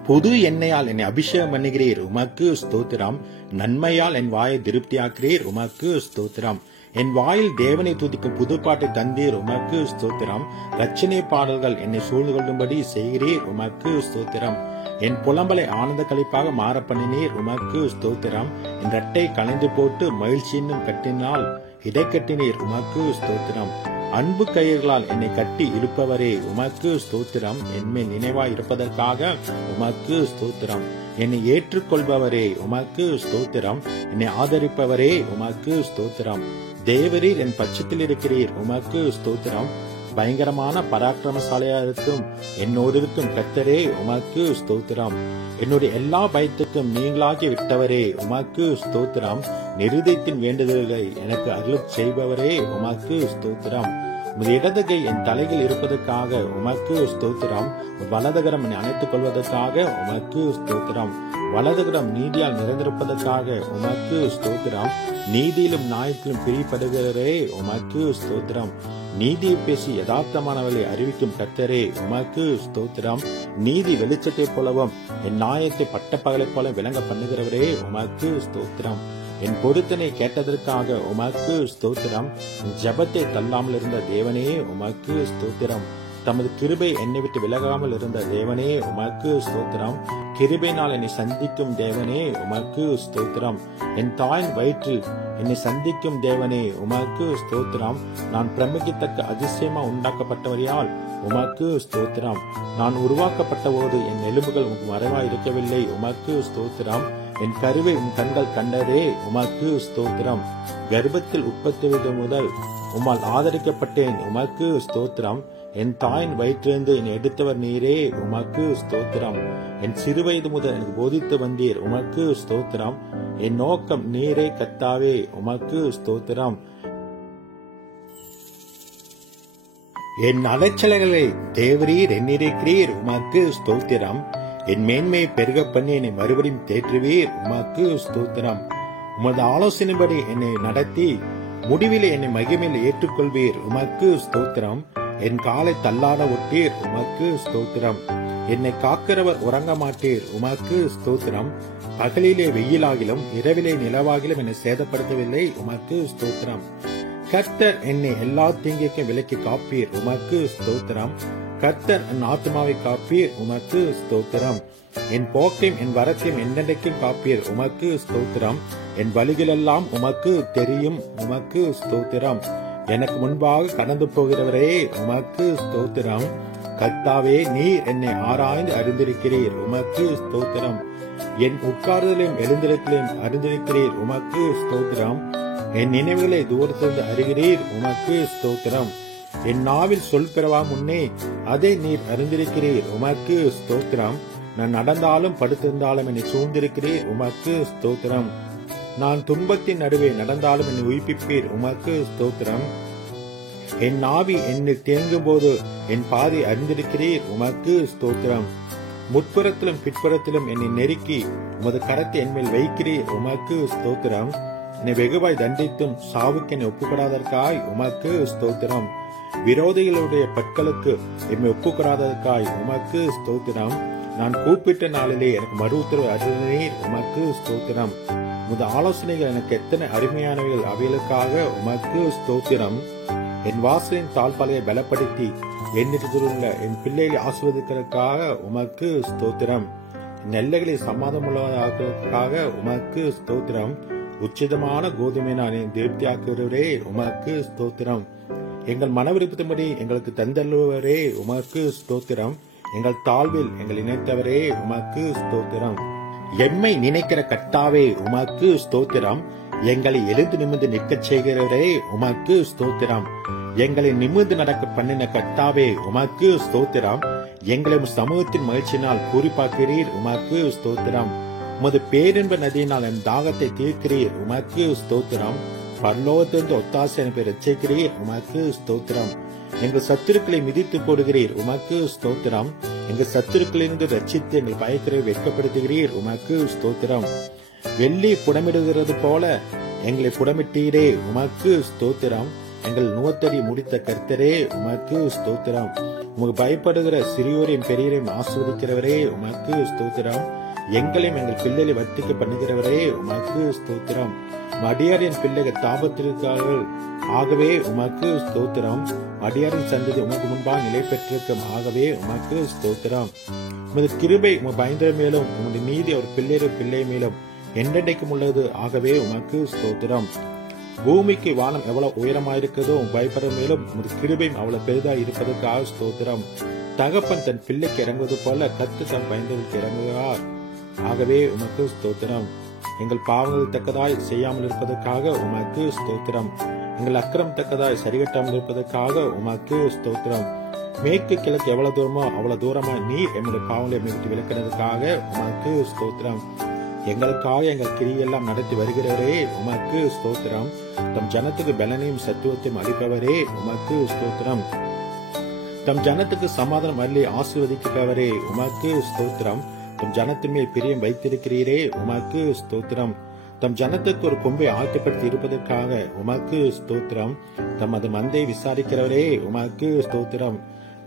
புது எண்ணெயால் என்னை அபிஷேகம் பண்ணுகிறீர், உமக்கு ஸ்தோத்திரம். நன்மையால் என் வாயை திருப்தியாக்கிறீர், உமக்கு ஸ்தோத்திரம். என் வாயில் தேவனை துதிக்கும் புதுப்பாட்டை தந்தீர், உமக்கு ஸ்தோத்திரம். ரட்சணை பாடல்கள் என்னை சூழ்ந்து கொள்ளும்படி செய்கிறீர், உமக்கு ஸ்தோத்திரம். என் புலம்பலை ஆனந்த கழிப்பாக மாற பண்ணினீர், உமக்கு ஸ்தோத்திரம். என் ரட்டை களைந்து போட்டு மகிழ்ச்சி என்னும் கட்டினால் இடை கட்டினீர், உமக்கு ஸ்தோத்திரம். அன்பு கயிர்களால் என்னை கட்டி இருப்பவரே, உமக்கு ஸ்தோத்திரம். என்மேல் நினைவாய் இருப்பதற்காக உமக்கு ஸ்தோத்திரம். என்னை ஏற்றுக்கொள்பவரே, உமக்கு ஸ்தோத்திரம். என்னை ஆதரிப்பவரே, உமக்கு ஸ்தோத்திரம். தேவரீர் என் பட்சத்தில் இருக்கிறீர், உமக்கு ஸ்தோத்திரம். பயங்கரமான பராக்கிரமசாலியா இருக்கும் என்னோடு இருக்கும் கர்த்தரே, உமக்கு ஸ்தோத்திரம். என்னுடைய எல்லா பயத்துக்கும் நீங்களாகி விட்டவரே, உமக்கு ஸ்தோத்திரம். நிருதயத்தின் வேண்டுதல்களை எனக்கு அருள் செய்பவரே, உமக்கு ஸ்தோத்திரம். உமது இடதுகை என் தலையில் இருப்பதற்காக உமக்கு ஸ்தோத்திரம். வலதுகரம் என்னை அணைத்துக் கொள்வதற்காக உமக்கு ஸ்தோத்திரம். வலதுகரம் நீதியால் நிறைந்திருப்பதற்காக உமக்கு ஸ்தோத்திரம். நீதியிலும் நியாயத்திலும் பிரிப்படுகிறவரே, உமக்கு ஸ்தோத்திரம். நீதியை பேசி யதார்த்தமானவர்களை அறிவிக்கும் கர்த்தரே, உமக்கு ஸ்தோத்திரம். நீதி வெளிச்சத்தை போலவும் என் நியாயத்தை பட்டப்பகலைப் போல விளங்க பண்ணுகிறவரே, உமக்கு ஸ்தோத்திரம். என் பொருத்தனை கேட்டதற்காக உமக்கு ஸ்தோத்திரம். ஜபத்தை தள்ளாமல் இருந்த தேவனே, உமக்கு ஸ்தோத்திரம். தமது கிருபை என்னை விட்டு விலகாமல் இருந்த தேவனே, உமக்கு ஸ்தோத்திரம். கிருபையினால் என்னை சந்திக்கும் தேவனே, உமக்கு ஸ்தோத்திரம். என் தாயின் வயிற்றில் என்னை சந்திக்கும் தேவனே, உமக்கு ஸ்தோத்திரம். நான் பிரமிக்கத்தக்க அதிசயமா உண்டாக்கப்பட்டவரையால் உமக்கு ஸ்தோத்திரம். நான் உருவாக்கப்பட்ட போது என் எலும்புகள் மறைவாய் இருக்கவில்லை, உமக்கு ஸ்தோத்திரம். என் கருவை உன் கண்கள் கண்டதே, உமக்கு ஸ்தோத்திரம். கர்ப்பத்தில் உற்பத்தி முதல் உம்மால் ஆதரிக்கப்பட்டேன், உமக்கு ஸ்தோத்திரம். என் தாயின் வயிற்றிலிருந்து என்னை எடுத்தவர் நீரே, உமக்கு ஸ்தோத்திரம். என் சிறுவயது முதல் எனக்கு போதித்து வந்தீர், உமக்கு ஸ்தோத்திரம். என் நோக்கம் நீரே கர்த்தாவே, உமக்கு ஸ்தோத்திரம். என் அலைச்சலைகளை தேவரீர் எண்ணிருக்கிறீர், உமக்கு ஸ்தோத்திரம். என் மேன்மையை பெருக பண்ணி என்னை மறுபடியும் தேற்றுவீர், உமக்கு ஸ்தோத்திரம். உமது ஆலோசனைப்படி என்னை நடத்தி முடிவிலே என்னை மகிமையில் ஏற்றுக்கொள்வீர், உமக்கு ஸ்தோத்திரம். என் காலை தள்ளாட ஒட்டீர், உமக்கு ஸ்தோத்திரம். என்னை காக்கிறவர் உறங்க மாட்டீர், உமக்கு ஸ்தோத்திரம். பகலிலே வெயிலாகிலும் இரவிலே நிலவாகிலும் என்னை சேதப்படுத்தவில்லை, உமக்கு ஸ்தோத்திரம். கர்த்தர் என்னை எல்லா தீங்கிற்கும் விலக்கி காப்பீர், உமக்கு ஸ்தோத்திரம். கர்த்தர் என் ஆத்மாவை காப்பீர், உமக்கு ஸ்தோத்திரம். என் போக்கையும் என் வரத்தையும் என்னென்றைக்கும் காப்பீர், உமக்கு ஸ்தோத்திரம். என் வழிகளெல்லாம் உமக்கு தெரியும், உமக்கு ஸ்தோத்திரம். எனக்கு முன்பாக கடந்து போகிறவரே, உமக்கு ஸ்தோத்திரம். கர்த்தாவே, நீர் என்னை ஆராய்ந்து அறிந்திருக்கிறீர், உமக்கு ஸ்தோத்திரம். என் உட்கார்தலையும் எழுந்திருக்கலையும் அறிந்திருக்கிறீர், உமக்கு ஸ்தோத்திரம். என் நினைவுகளை தூரத்திலிருந்து அறிகிறீர், உமக்கு ஸ்தோத்திரம். என் நாவில் சொல் பெறவா முன்னே அதை நீர் அறிந்திருக்கிறீர், உமக்கு ஸ்தோத்திரம். நான் நடந்தாலும் படுத்திருந்தாலும் என்னை சூழ்ந்திருக்கிறீர், உமக்கு ஸ்தோத்திரம். நான் துன்பத்தின் நடுவே நடந்தாலும் என்னை உயிர்ப்பிப்பீர், உமக்கு ஸ்தோத்திரம். என் நாவி என்னில் தேங்கும் போது என் பாதை அறிந்திருக்கிறீர், உமக்கு ஸ்தோத்திரம். முற்புறத்திலும் பிற்புறத்திலும் என்னை நெருக்கி உமது கரத்தை என்மேல் வைக்கிறீர், உமக்கு ஸ்தோத்திரம். என்னை வெகுவாய் தண்டித்தும் சாவுக்கு என்னை ஒப்புக்கொடாதற்காய் உமக்கு ஸ்தோத்திரம். விரோதிகளுடைய பற்களுக்கு என்னை ஒப்புக்கொடாதற்காய் உமக்கு ஸ்தோத்திரம். நான் கூப்பிட்ட நாளிலே எனக்கு மறு உத்தரவு அருளினீர், உமக்கு ஸ்தோத்திரம். உமது ஆலோசனைகள் எனக்கு எத்தனை அருமையானவைகள், அவைகளுக்காக உமக்கு ஸ்தோத்திரம். என் வாசலின் தாழ்பாலையை பலப்படுத்தி என்னிடத்திலுள்ள என் பிள்ளைகளை ஆசீர்வதிக்கிறதுக்காக உமக்கு ஸ்தோத்திரம். என் எல்லைகளை சமாதானமுள்ளதாக உமக்கு ஸ்தோத்திரம். உச்சிதமான கோதுமை நான் திருப்தியாக்குகிறவரே, உமக்கு ஸ்தோத்திரம். எங்கள் மனவிருப்பத்தின்படி எங்களுக்கு தந்தல்லுவரே, உமக்கு ஸ்தோத்திரம். எங்கள் தாழ்வில் எங்கள் இணைத்தவரே, உமக்கு ஸ்தோத்திரம். எம்மை நினைக்கிற கர்த்தாவே, உமக்கு ஸ்தோத்திரம். எங்களை எழுந்து நிமிர்ந்து நிற்கச் செய்கிறவரே, உமக்கு ஸ்தோத்திரம். எங்களை நிமிர்ந்து நடக்க பண்ணின கர்த்தாவே, உமக்கு ஸ்தோத்திரம். எங்களை சமூகத்தின் மகிழ்ச்சியினால் பூரிப்பாக்கிறீர், உமக்கு ஸ்தோத்திரம். உமது பேரின்ப நதியினால் என் தாகத்தை தீர்க்கிறீர், உமக்கு ஸ்தோத்திரம். பரலோகத்திலிருந்து ஒத்தாசை எனக்கு ரட்சிக்கிறீர், உமக்கு ஸ்தோத்திரம். எங்கள் சத்துருக்களை மிதித்து போடுகிறீர், உமக்கு ஸ்தோத்திரம். எங்கள் சத்துருக்களிலிருந்து ரட்சித்து எங்கள் பயக்கரை வெட்கப்படுத்துகிறீர், உமக்கு ஸ்தோத்திரம். வெள்ளி புடமிடுகிறது போல எங்களை புடமிட்டீரே, உமக்கு ஸ்தோத்திரம். எங்கள் நுகத்தடி முடித்த கர்த்தரே, உமக்கு ஸ்தோத்திரம். உமக்கு பயப்படுகிற சிறியோரையும் பெரியோரையும் ஆஸ்வதிக்கிறவரே, உமக்கு ஸ்தோத்திரம். எங்களையும் எங்கள் பிள்ளைகளை வர்த்திக்க பண்ணுகிறவரே, உமக்கு ஸ்தோத்திரம். அடியாரின் பிள்ளைகள் தாபத்திற்காக ஆகவே உமக்கு ஸ்தோத்திரம். அடியாரின் சந்ததி உமக்கு முன்பாக நிலை பெற்றிருக்கும், ஆகவே உமக்கு ஸ்தோத்திரம். உமது கிருபை உமது பயந்தர் மேலும் உமது நீதி அவர் பிள்ளை மேலும் என்றென்றைக்கும் உள்ளது, ஆகவே உமக்கு ஸ்தோத்திரம். பூமிக்கு வானம் எவ்வளவு உயரமாயிருக்கிறதோ பயப்பட மேலும் உமது கிருபையும் அவ்வளவு பெரிதாய் இருப்பதற்காக ஸ்தோத்திரம். தகப்பன் தன் பிள்ளைக்கு இறங்குவது போல கர்த்தர் தன் பயந்தவர்களுக்கு இறங்குகிறார், ஆகவே உமக்கு ஸ்தோத்திரம். எங்கள் பாவங்கள் தக்கதாய் செய்யாமல் இருப்பதற்காக உமக்கு ஸ்தோத்திரம். எங்கள் அக்கிரம் தக்கதாய் சரிகட்டாமல் இருப்பதற்காக உமக்கு ஸ்தோத்திரம். மேற்கு கிழக்கு எவ்வளவு தூரமோ அவ்வளவு தூரமா நீர் எங்களுடைய பாவங்களை மீட்டு விளக்கினதுக்காக உமக்கு ஸ்தோத்திரம். எங்களுக்காக எங்கள் கிரியெல்லாம் நடத்தி வருகிறவரே, உமக்கு ஸ்தோத்திரம். தம் ஜனத்துக்கு பலனையும் சத்துவத்தையும் அளிப்பவரே, உமக்கு ஸ்தோத்திரம். தம் ஜனத்துக்கு சமாதானம் அள்ளி ஆசீர்வதிக்கிறவரே, உமக்கு ஸ்தோத்திரம். தம் ஜனத்தின் மேல் பிரியம் வைத்திருக்கிறீரே, உமக்கு ஸ்தோத்திரம். தம் ஜனத்துக்கு ஒரு கொம்பை ஆயத்தப்படுத்தி இருப்பதற்காக உமக்கு ஸ்தோத்திரம். தமது மந்தை விசாரிக்கிறவரே, உமக்கு ஸ்தோத்திரம்.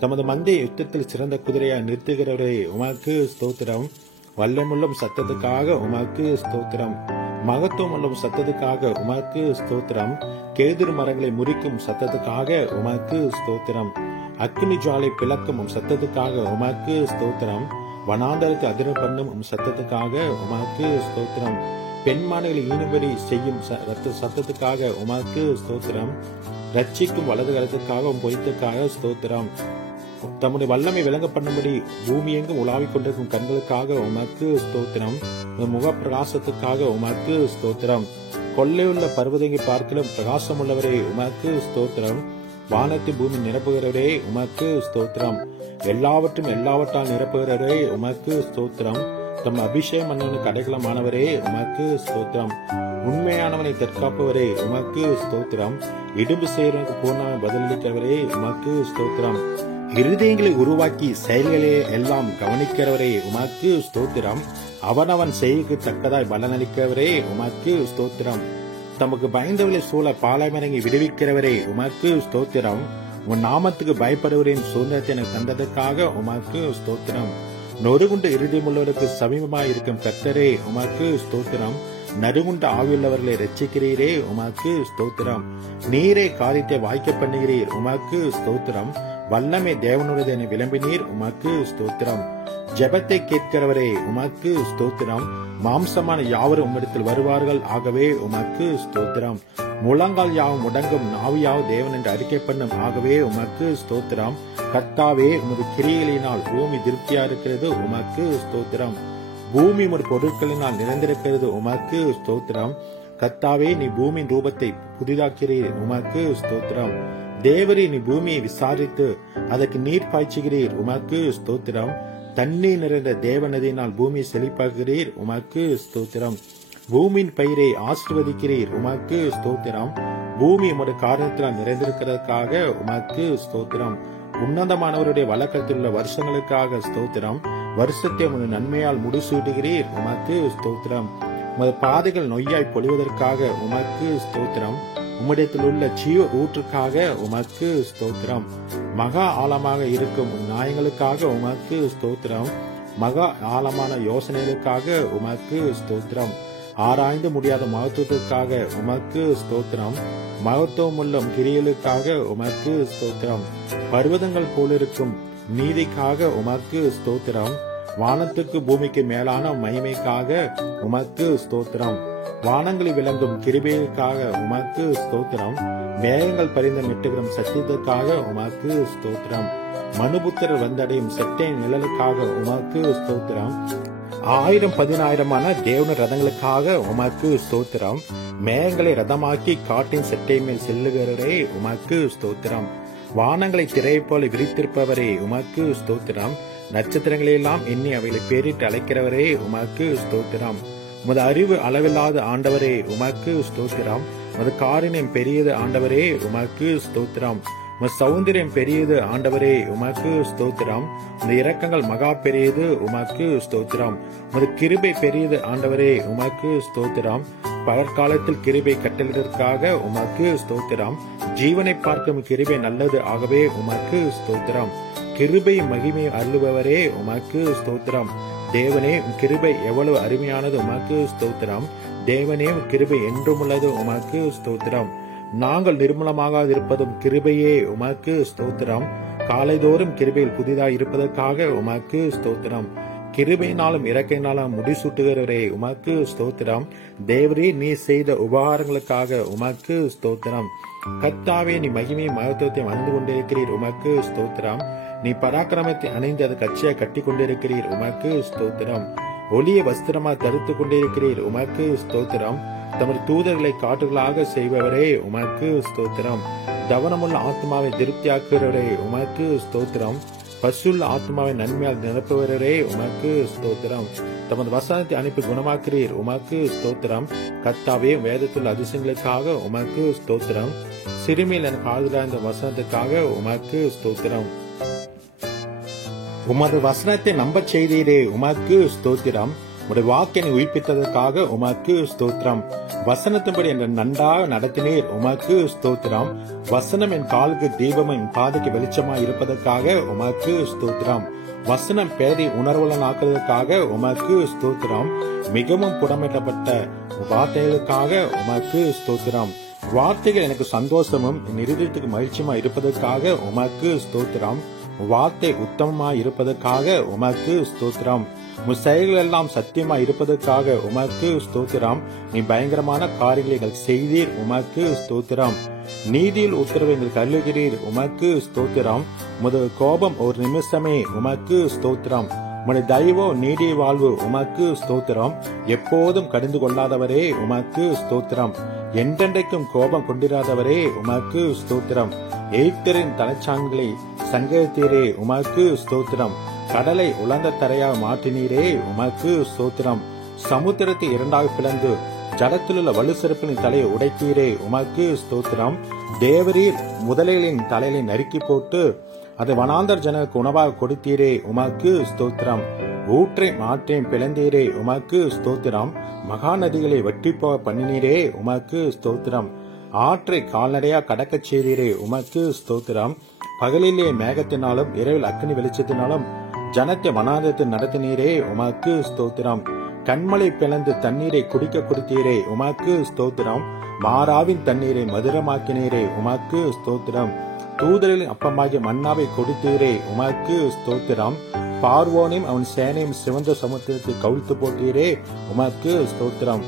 தமது மந்தை யுத்தத்தில் சிறந்த குதிரையாய் நிறுத்துகிறவரே, உமக்கு ஸ்தோத்திரம். வல்லமுள்ளும் சத்தத்துக்காக உமக்கு ஸ்தோத்திரம். மகத்துவம் உள்ளும் சத்தத்துக்காக உமக்கு ஸ்தோத்திரம். கேதுரு மரங்களை முறிக்கும் சத்தத்துக்காக உமக்கு ஸ்தோத்திரம். அக்கினி ஜுவாலை பிளக்கும் சத்தத்துக்காக உமக்கு ஸ்தோத்திரம். வனாந்தரத்தை அதிர பண்ணும் சத்தத்துக்காக உமக்கு ஸ்தோத்திரம். பெண்மானைகளை ஈனுபடி செய்யும் சத்தத்துக்காக உமக்கு ஸ்தோத்திரம். ரட்சிக்கும் வலது கரத்துக்காக பொய்த்துக்காக ஸ்தோத்திரம். தம்முடைய வல்லமை விளங்க பண்ணும்படி பூமியெங்கும் உலாவிக் கொண்டிருக்கும் கண்களுக்காக உமக்கு ஸ்தோத்திரம். முக பிரகாசத்துக்காக உமக்கு ஸ்தோத்திரம். கொள்ளையுள்ள பர்வதங்கை பார்க்கலும் பிரகாசம் உள்ளவரே, உமக்கு ஸ்தோத்திரம். வானத்தை பூமி நிரப்புகிறவரே, உமக்கு ஸ்தோத்திரம். எல்லாவற்றால் நிரப்புகிறவரே, உமக்கு ஸ்தோத்திரம். தம் அபிஷேகம் மன்னனுக்கு அடைக்கலமானவரே, உமக்கு ஸ்தோத்திரம். உண்மையானவனை தற்காப்பவரே, உமக்கு ஸ்தோத்திரம். இடும்பு செய்யறவனுக்கு பூர்ணமாக பதிலளிக்கிறவரே, உமக்கு ஸ்தோத்திரம். இருதயங்களை உருவாக்கி செயல்களை எல்லாம் கவனிக்கிறவரே, உமக்கு ஸ்தோத்திரம். அவனவன் செய்கைக்கு தக்கதாய் பலனளிக்கிறவரே, உமக்கு ஸ்தோத்திரம். தமக்கு பயந்தவர்களை சூழ பாலைமரங்கி விடுவிக்கிறவரே, உமக்கு ஸ்தோத்திரம். உன் நாமத்துக்கு பயப்படுவரின் சுதந்திரத்தை எனக்கு தந்ததற்காக உமக்கு ஸ்தோத்திரம். நொறுகுண்டு இருதயமுள்ளவருக்கு சமீபமாய் இருக்கும் கர்த்தரே, உமக்கு ஸ்தோத்திரம். நறுகுண்ட ஆவியுள்ளவர்களை ரட்சிக்கிறீரே உமக்கு ஸ்தோத்திரம். நீரே காரியத்தை வாய்க்க பண்ணுகிறீர் உமக்கு ஸ்தோத்திரம். வல்லமை தேவனுடைய விளம்பினீர் உமக்கு ஸ்தோத்திரம். ஜெபத்தை கேட்கிறவரே உமக்கு ஸ்தோத்திரம். மாம்சமான யாவரும் உம்மிடத்தில் வருவார்கள், ஆகவே உமக்கு ஸ்தோத்திரம். முழங்கால் யாவும் முடங்கும், நாவியாவும் தேவன் என்று அறிக்கை பண்ணும், ஆகவே உமக்கு ஸ்தோத்திரம். கர்த்தாவே, உமது கிரியைகளினால் பூமி திருப்தியா இருக்கிறது, உமக்கு ஸ்தோத்திரம். பூமி உமது பொருட்களினால் நிறைந்திருக்கிறது, உமக்கு ஸ்தோத்திரம். கர்த்தாவே, நீ பூமியின் ரூபத்தை புதிதாக்கிறீர், உமக்கு ஸ்தோத்திரம். தேவரே, நீ பூமியை விசாரித்து அதற்கு நீர் பாய்ச்சுகிறீர், உமக்கு ஸ்தோத்திரம். தண்ணீர் நிறைந்த தேவநதியினால் பூமியை செழிப்பாக்குகிறீர், உமக்கு ஸ்தோத்திரம். பூமியின் பயிரை ஆசீர்வதிக்கிறீர், உமக்கு ஸ்தோத்திரம். பூமி உமது காரணத்தினால் நிறைந்திருக்கிறதுக்காக உமக்கு ஸ்தோத்திரம். உன்னதமானவருடைய வழக்கத்தில் உள்ள வருஷங்களுக்காக ஸ்தோத்திரம். வருஷத்தை உமது நன்மையால் முடிசூட்டுகிறீர், உமக்கு ஸ்தோத்திரம். உமது பாதைகள் நொய்யாய் பொழிவதற்காக உமக்கு ஸ்தோத்திரம். உம்மிடத்தில் உள்ள ஜீவ ஊற்றுக்காக உமக்கு ஸ்தோத்திரம். மகா ஆழமாக இருக்கும் நியாயங்களுக்காக உமக்கு ஸ்தோத்திரம். மகா ஆழமான யோசனைகளுக்காக உமக்கு ஸ்தோத்திரம். ஆராய்ந்து முடியாத மகத்துவத்திற்காக உமக்கு ஸ்தோத்திரம். மகத்துவமுள்ள கிரியலுக்காக உமக்கு ஸ்தோத்திரம். பர்வதங்கள் போலிருக்கும் நீதிக்காக உமக்கு ஸ்தோத்திரம். வானத்துக்கு பூமிக்கு மேலான மகிமைக்காக உமக்கு ஸ்தோத்திரம். வானங்களில் விளங்கும் கிருபைக்காக உமக்கு ஸ்தோத்திரம். மேகங்கள் பரிந்த மெட்டுகிற சத்தியத்துக்காக உமக்கு ஸ்தோத்திரம். மனுபுத்திரர் வந்தடையும் செட்டை நிழலுக்காக உமக்கு ஸ்தோத்திரம். 1000-10,000 தேவன ரதங்களுக்காக உமக்கு ஸ்தோத்திரம். மேகங்களை ரதமாக்கி காட்டின் செட்டை மேல் செல்லுகிறவரே உமக்கு ஸ்தோத்திரம். வானங்களை திரை போல விரித்திருப்பவரே உமக்கு ஸ்தோத்திரம். நட்சத்திரங்களெல்லாம் எண்ணி அவைகளை பேரிட்டு அழைக்கிறவரே உமக்கு ஸ்தோத்திரம். உமது அறிவு அளவில்லாத ஆண்டவரே உமக்கு ஸ்தோத்திரம். உமது காரியம் பெரியது ஆண்டவரே உமக்கு ஸ்தோத்திரம். உமது சௌந்தரியம் பெரியது ஆண்டவரே உமக்கு ஸ்தோத்திரம். உமது இரக்கங்கள் மகா பெரியது உமக்கு ஸ்தோத்திரம். உமது கிருபை பெரியது ஆண்டவரே உமக்கு ஸ்தோத்திரம். பகற்காலத்தில் கிருபை கட்டளிடற்காக உமக்கு ஸ்தோத்திரம். ஜீவனை பார்க்கும் கிருபை நல்லது, ஆகவே உமக்கு ஸ்தோத்திரம். கிருபை மகிமை அருளுபவரே உமக்கு ஸ்தோத்திரம். தேவனே, கிருபை எவ்வளவு அருமையானது, உமக்கு ஸ்தோத்திரம். தேவனே, கிருபை என்றும் உள்ளது, உமக்கு ஸ்தோத்திரம். நாங்கள் நிர்மலமாக இருப்பதும் கிருபையே உமக்கு ஸ்தோத்திரம். காலைதோறும் கிருபையில் புதிதாய் இருப்பதற்காக உமக்கு ஸ்தோத்திரம். கிருபையினாலும் இறக்கையினாலும் முடிசூட்டுகிறவரே உமக்கு ஸ்தோத்திரம். தேவரே, நீ செய்த உபகாரங்களுக்காக உமக்கு ஸ்தோத்திரம். கர்த்தாவே, நீ மகிமை மகத்துவத்தை அணிந்து கொண்டிருக்கிறீர், உமக்கு ஸ்தோத்திரம். நீ பராக்கிரமத்தை அணிந்து அது கட்சியாக கட்டி கொண்டிருக்கிறீர், உமக்கு ஸ்தோத்திரம். ஒளிய வஸ்திரமாக தடுத்து கொண்டிருக்கிறீர், உமக்கு ஸ்தோத்திரம். தமது தூதர்களை காட்டுகளாக செய்பவரே உமக்கு ஸ்தோத்திரம். தவனமுள்ள ஆத்மாவை திருப்தியாக்குகிறவரே உமக்கு ஸ்தோத்திரம். பசுள்ள ஆத்மாவை நன்மையால் நிரப்புவரே உமக்கு ஸ்தோத்திரம். தமது வசனத்தை அனுப்பி குணமாக்கிறீர், உமக்கு ஸ்தோத்திரம். கர்த்தாவே, வேதத்துள்ள அதிசயங்களுக்காக உமக்கு ஸ்தோத்திரம். சிறுமியில் எனக்கு ஆதரவான இந்த வசனத்துக்காக உமக்கு ஸ்தோத்திரம். உமது வசனத்தை நம்பச் செய்தீரே உமக்கு ஸ்தோத்திரம். உடைய வாக்கினை உயிர்ப்பித்ததற்காக உமக்கு ஸ்தோத்திரம். வசனத்தின்படி என்னை நன்றாக நடத்தினீர், உமக்கு ஸ்தோத்திரம். வசனம் என் காலுக்கு தீபமும் என் பாதைக்கு வெளிச்சமாய் இருப்பதற்காக உமக்கு ஸ்தோத்திரம். வசனம் பேதை உணர்வுலனாக்குவதற்காக உமக்கு ஸ்தோத்திரம். மிகவும் புடமிட்டப்பட்ட வார்த்தைகளுக்காக உமக்கு ஸ்தோத்திரம். வார்த்தைகள் எனக்கு சந்தோஷமும் என் இருதயத்துக்கு மகிழ்ச்சியுமாய் இருப்பதற்காக உமக்கு ஸ்தோத்திரம். வார்த்தை உத்தமமாய் இருப்பதற்காக உமக்கு ஸ்தோத்திரம். உன் செயல்கள் எல்லாம் சத்தியமாய் இருப்பதற்காக உமக்கு ஸ்தோத்திரம். நீ பயங்கரமான காரியங்கள் செய்தீர், உமக்கு ஸ்தோத்திரம். நீதியில் உத்தரவு எங்களுக்கு அருளுகிறீர், உமக்கு ஸ்தோத்திரம். உமது கோபம் ஒரு நிமிஷமே, உமக்கு ஸ்தோத்திரம். உமது தயவோ நீடிய வாழ்வு, உமக்கு ஸ்தோத்திரம். எப்போதும் கடிந்து கொள்ளாதவரே உமக்கு ஸ்தோத்திரம். என்றென்றைக்கும் கோபம் கொண்டிராதவரே உமக்கு ஸ்தோத்திரம். எய்த்தரின் தலைச்சான்களை சங்கரித்தீரே, உமக்கு ஸ்தோத்திரம். கடலை உலர்ந்த தரையாக மாற்றினீரே, உமக்கு ஸ்தோத்திரம். சமுத்திரத்தை இரண்டாக பிளந்து ஜலத்திலுள்ள வலு சிறப்பின் தலையை உடைத்தீரே, உமக்கு ஸ்தோத்திரம். தேவரீர் முதலைகளின் தலையை நறுக்கி போட்டு அதை வனாந்தர் ஜனங்களுக்கு உணவாக கொடுத்தீரே, உமக்கு ஸ்தோத்திரம். ஊற்றை மாற்றையும் பிளந்தீரே, உமக்கு ஸ்தோத்திரம். மகா நதிகளை வெட்டி போக பண்ணினீரே, உமக்கு ஸ்தோத்திரம். ஆற்றை கால்நடையா கடக்கச் செய்தீரே, உமக்கு ஸ்தோத்திரம். பகலிலே மேகத்தினாலும் இரவில் அக்னி வெளிச்சத்தினாலும் ஜனத்தை வனாந்தரத்தில் நடத்தினீரே, உமக்கு ஸ்தோத்திரம். கண்மலை பிளந்து தண்ணீரை குடிக்க கொடுத்தீரே உமக்கு ஸ்தோத்திரம். மாறாவின் தண்ணீரை மதுரமாக்கினீரே உமக்கு ஸ்தோத்திரம். தூதரின் அப்பமாகிய மன்னாவை கொடுத்தீரே உமக்கு ஸ்தோத்திரம். பார்வோனையும் அவன் சேனையும் சிவந்த சமுத்திரத்தை கவிழ்த்து போட்டீரே உமக்கு ஸ்தோத்திரம்.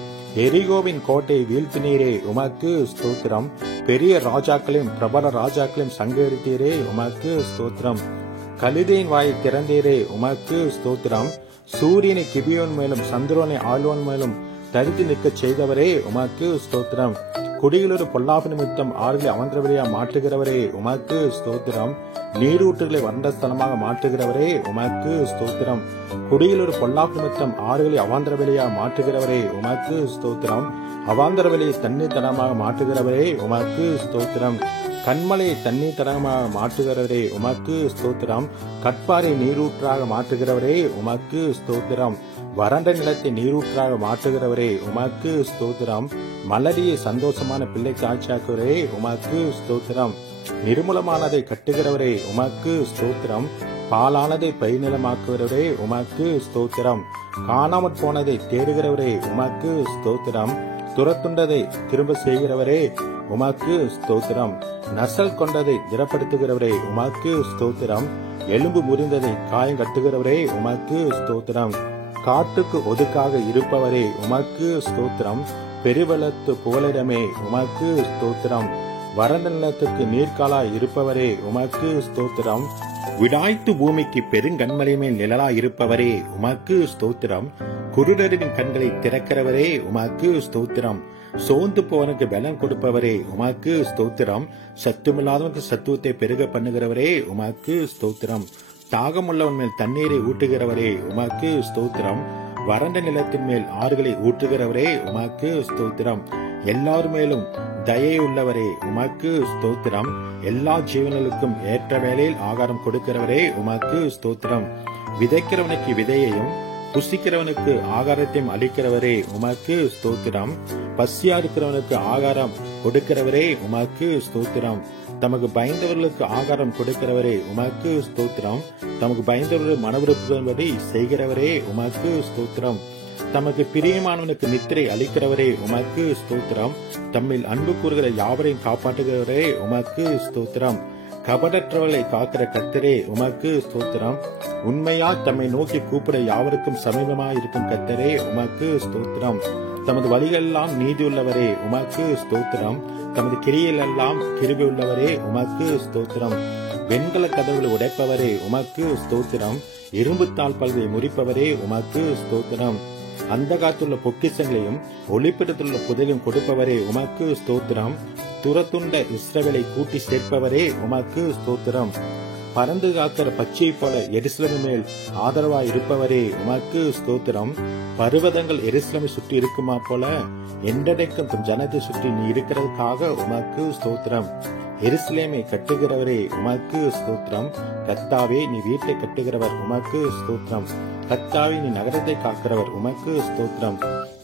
எரிகோவின் கோட்டை வீழ்த்தினீரே உமக்கு ஸ்தோத்திரம். பெரிய ராஜாக்களையும் பிரபல ராஜாக்களையும் சங்கரித்தீரே உமக்கு ஸ்தோத்திரம். கலிதையின் வாயை திறந்தீரே உமக்கு ஸ்தோத்திரம். சூரியனை கிபியோன் மேலும் சந்திரனை ஆழ்வான் மேலும் தரித்து நிற்க செய்தவரே உமக்கு ஸ்தோத்திரம். குடிகளொரு பொல்லாப்பு நிமித்தம் ஆறுகளை அவன்றவரையா மாற்றுகிறவரே உமக்கு ஸ்தோத்திரம். நீரூற்றுகளை வறண்ட ஸ்தலமாக மாற்றுகிறவரே உமக்கு ஸ்தோத்திரம். குடிகளொரு பொல்லாப்பு நிமித்தம் ஆறுகளை அவாந்திரவெளியா மாற்றுகிறவரே உமக்கு ஸ்தோத்திரம். அவாந்தர வெளியை தண்ணீர் தடமாக மாற்றுகிறவரே உமக்கு ஸ்தோத்திரம். கண்மலையை தண்ணீர் தடமாக மாற்றுகிறவரே உமக்கு ஸ்தோத்திரம். கட்பாறை நீரூற்றாக மாற்றுகிறவரே உமக்கு ஸ்தோத்திரம். வறண்ட நிலத்தை நீரூற்றாக மாற்றுகிறவரே உமக்கு ஸ்தோத்திரம். மலரியை சந்தோஷமான பிள்ளை காட்சியாக்குவரே உமக்கு ஸ்தோத்திரம். நிர்மூலமானதை கட்டுகிறவரே உமக்கு ஸ்தோத்திரம். பாலானதை பயிர்நிலமாக்குகிறவரே உமக்கு ஸ்தோத்திரம். காணாமற் போனதை தேடுகிறவரே உமக்கு ஸ்தோத்திரம். துரத்துண்டதை திரும்ப செய்கிறவரே உமக்கு ஸ்தோத்திரம். நசல் கொண்டதை திடப்படுத்துகிறவரே உமக்கு ஸ்தோத்திரம். எலும்பு முறிந்ததை காயம் கட்டுகிறவரே உமக்கு ஸ்தோத்திரம். காட்டுக்கு ஒதுக்காக இருப்பவரே உமக்கு ஸ்தோத்திரம். பெருவெள்ளத்து புகலிடமே உமக்கு ஸ்தோத்திரம். வறண்ட நிலத்துக்கு நீர்காலாய் இருப்பவரே உமக்கு ஸ்தோத்திரம். விடாய்த்து பூமிக்கு பெருங்கண்மலை மேல் நிழலாய் இருப்பவரே உமக்கு ஸ்தோத்திரம். குருடரின் கண்களை திறக்கிறவரே உமக்கு ஸ்தோத்திரம். சோர்ந்து போவனுக்கு பலம் கொடுப்பவரே உமக்கு ஸ்தோத்திரம். சத்துமில்லாதவனுக்கு சத்துவத்தை பெருக பண்ணுகிறவரே உமக்கு ஸ்தோத்திரம். தாகமுள்ளவன் மேல் தண்ணீரை ஊட்டுகிறவரே உமக்கு ஸ்தோத்திரம். வறண்ட நிலத்தின் மேல் ஆறுகளை ஊற்றுகிறவரே உமக்கு ஸ்தோத்திரம். எல்லார் மேலும் தயை உள்ளவரே உமக்கு ஸ்தோத்திரம். எல்லா ஜீவன்களுக்கும் ஏற்ற வேளையில் ஆகாரம் கொடுக்கிறவரே உமக்கு ஸ்தோத்திரம். விதைக்கிறவனுக்கு விதையையும் புசிக்கிறவனுக்கு ஆகாரத்தையும் அளிக்கிறவரே உமக்கு ஸ்தோத்திரம். பசியா இருக்கிறவனுக்கு ஆகாரம் கொடுக்கிறவரே உமக்கு ஸ்தோத்திரம். தமக்கு பயந்தவர்களுக்கு ஆகாரம் கொடுக்கிறவரே உமக்கு ஸ்தோத்திரம். தமக்கு பயந்தவர்கள் மனவிருப்பபடி செய்கிறவரே உமக்கு ஸ்தோத்திரம். தமக்கு பிரியமானவனுக்கு நித்திரை அளிக்கிறவரே உமக்கு ஸ்தோத்திரம். தம்மில் அன்பு கூறுகிற யாவரையும் காப்பாற்றுகிறவரே உமக்கு ஸ்தோத்திரம். கபடற்றவர்களை காக்கிற கர்த்தரே உமக்கு ஸ்தோத்திரம். உண்மையா தம்மை நோக்கி கூப்பிட யாவருக்கும் சமீபமாயிருக்கும் கர்த்தரே உமக்கு ஸ்தோத்திரம். தமது வழிகளெல்லாம் நீதியுள்ளவரே உமக்கு ஸ்தோத்திரம். தமது கிரியையெல்லாம் கிருபை உள்ளவரே உமக்கு ஸ்தோத்திரம். வெண்கல கதவுகளை உடைப்பவரே உமக்கு ஸ்தோத்திரம். இரும்பு தாழ்பால்களை முறிப்பவரே உமக்கு ஸ்தோத்திரம். அந்த காத்துள்ள பொக்கிஷங்களையும் ஒளிப்பிடத்துள்ள புதையும் கொடுப்பவரே உமக்கு ஸ்தோத்திரம். துரத்துண்ட இஸ்ரவேலை கூட்டி சேர்ப்பவரே உமக்கு ஸ்தோத்திரம். பறந்து காக்கிற பச்சை போல எருசலேமின் மேல் ஆதரவாய் இருப்பவரே உமக்கு ஸ்தோத்திரம். பர்வதங்கள் எருசலேமை சுற்றி இருக்குமா போல என்றடைக்கும் தம் ஜனத்தை சுற்றி நீ இருக்கிறதுக்காக உமக்கு ஸ்தோத்திரம். எருசலேமை கட்டுகிறவரே உமக்கு ஸ்தோத்திரம். கர்த்தாவே நீ வீட்டை கட்டுகிறவர் உமக்கு ஸ்தோத்திரம். கர்த்தாவே நீ நகரத்தை காக்கிறவர் உமக்கு ஸ்தோத்திரம்.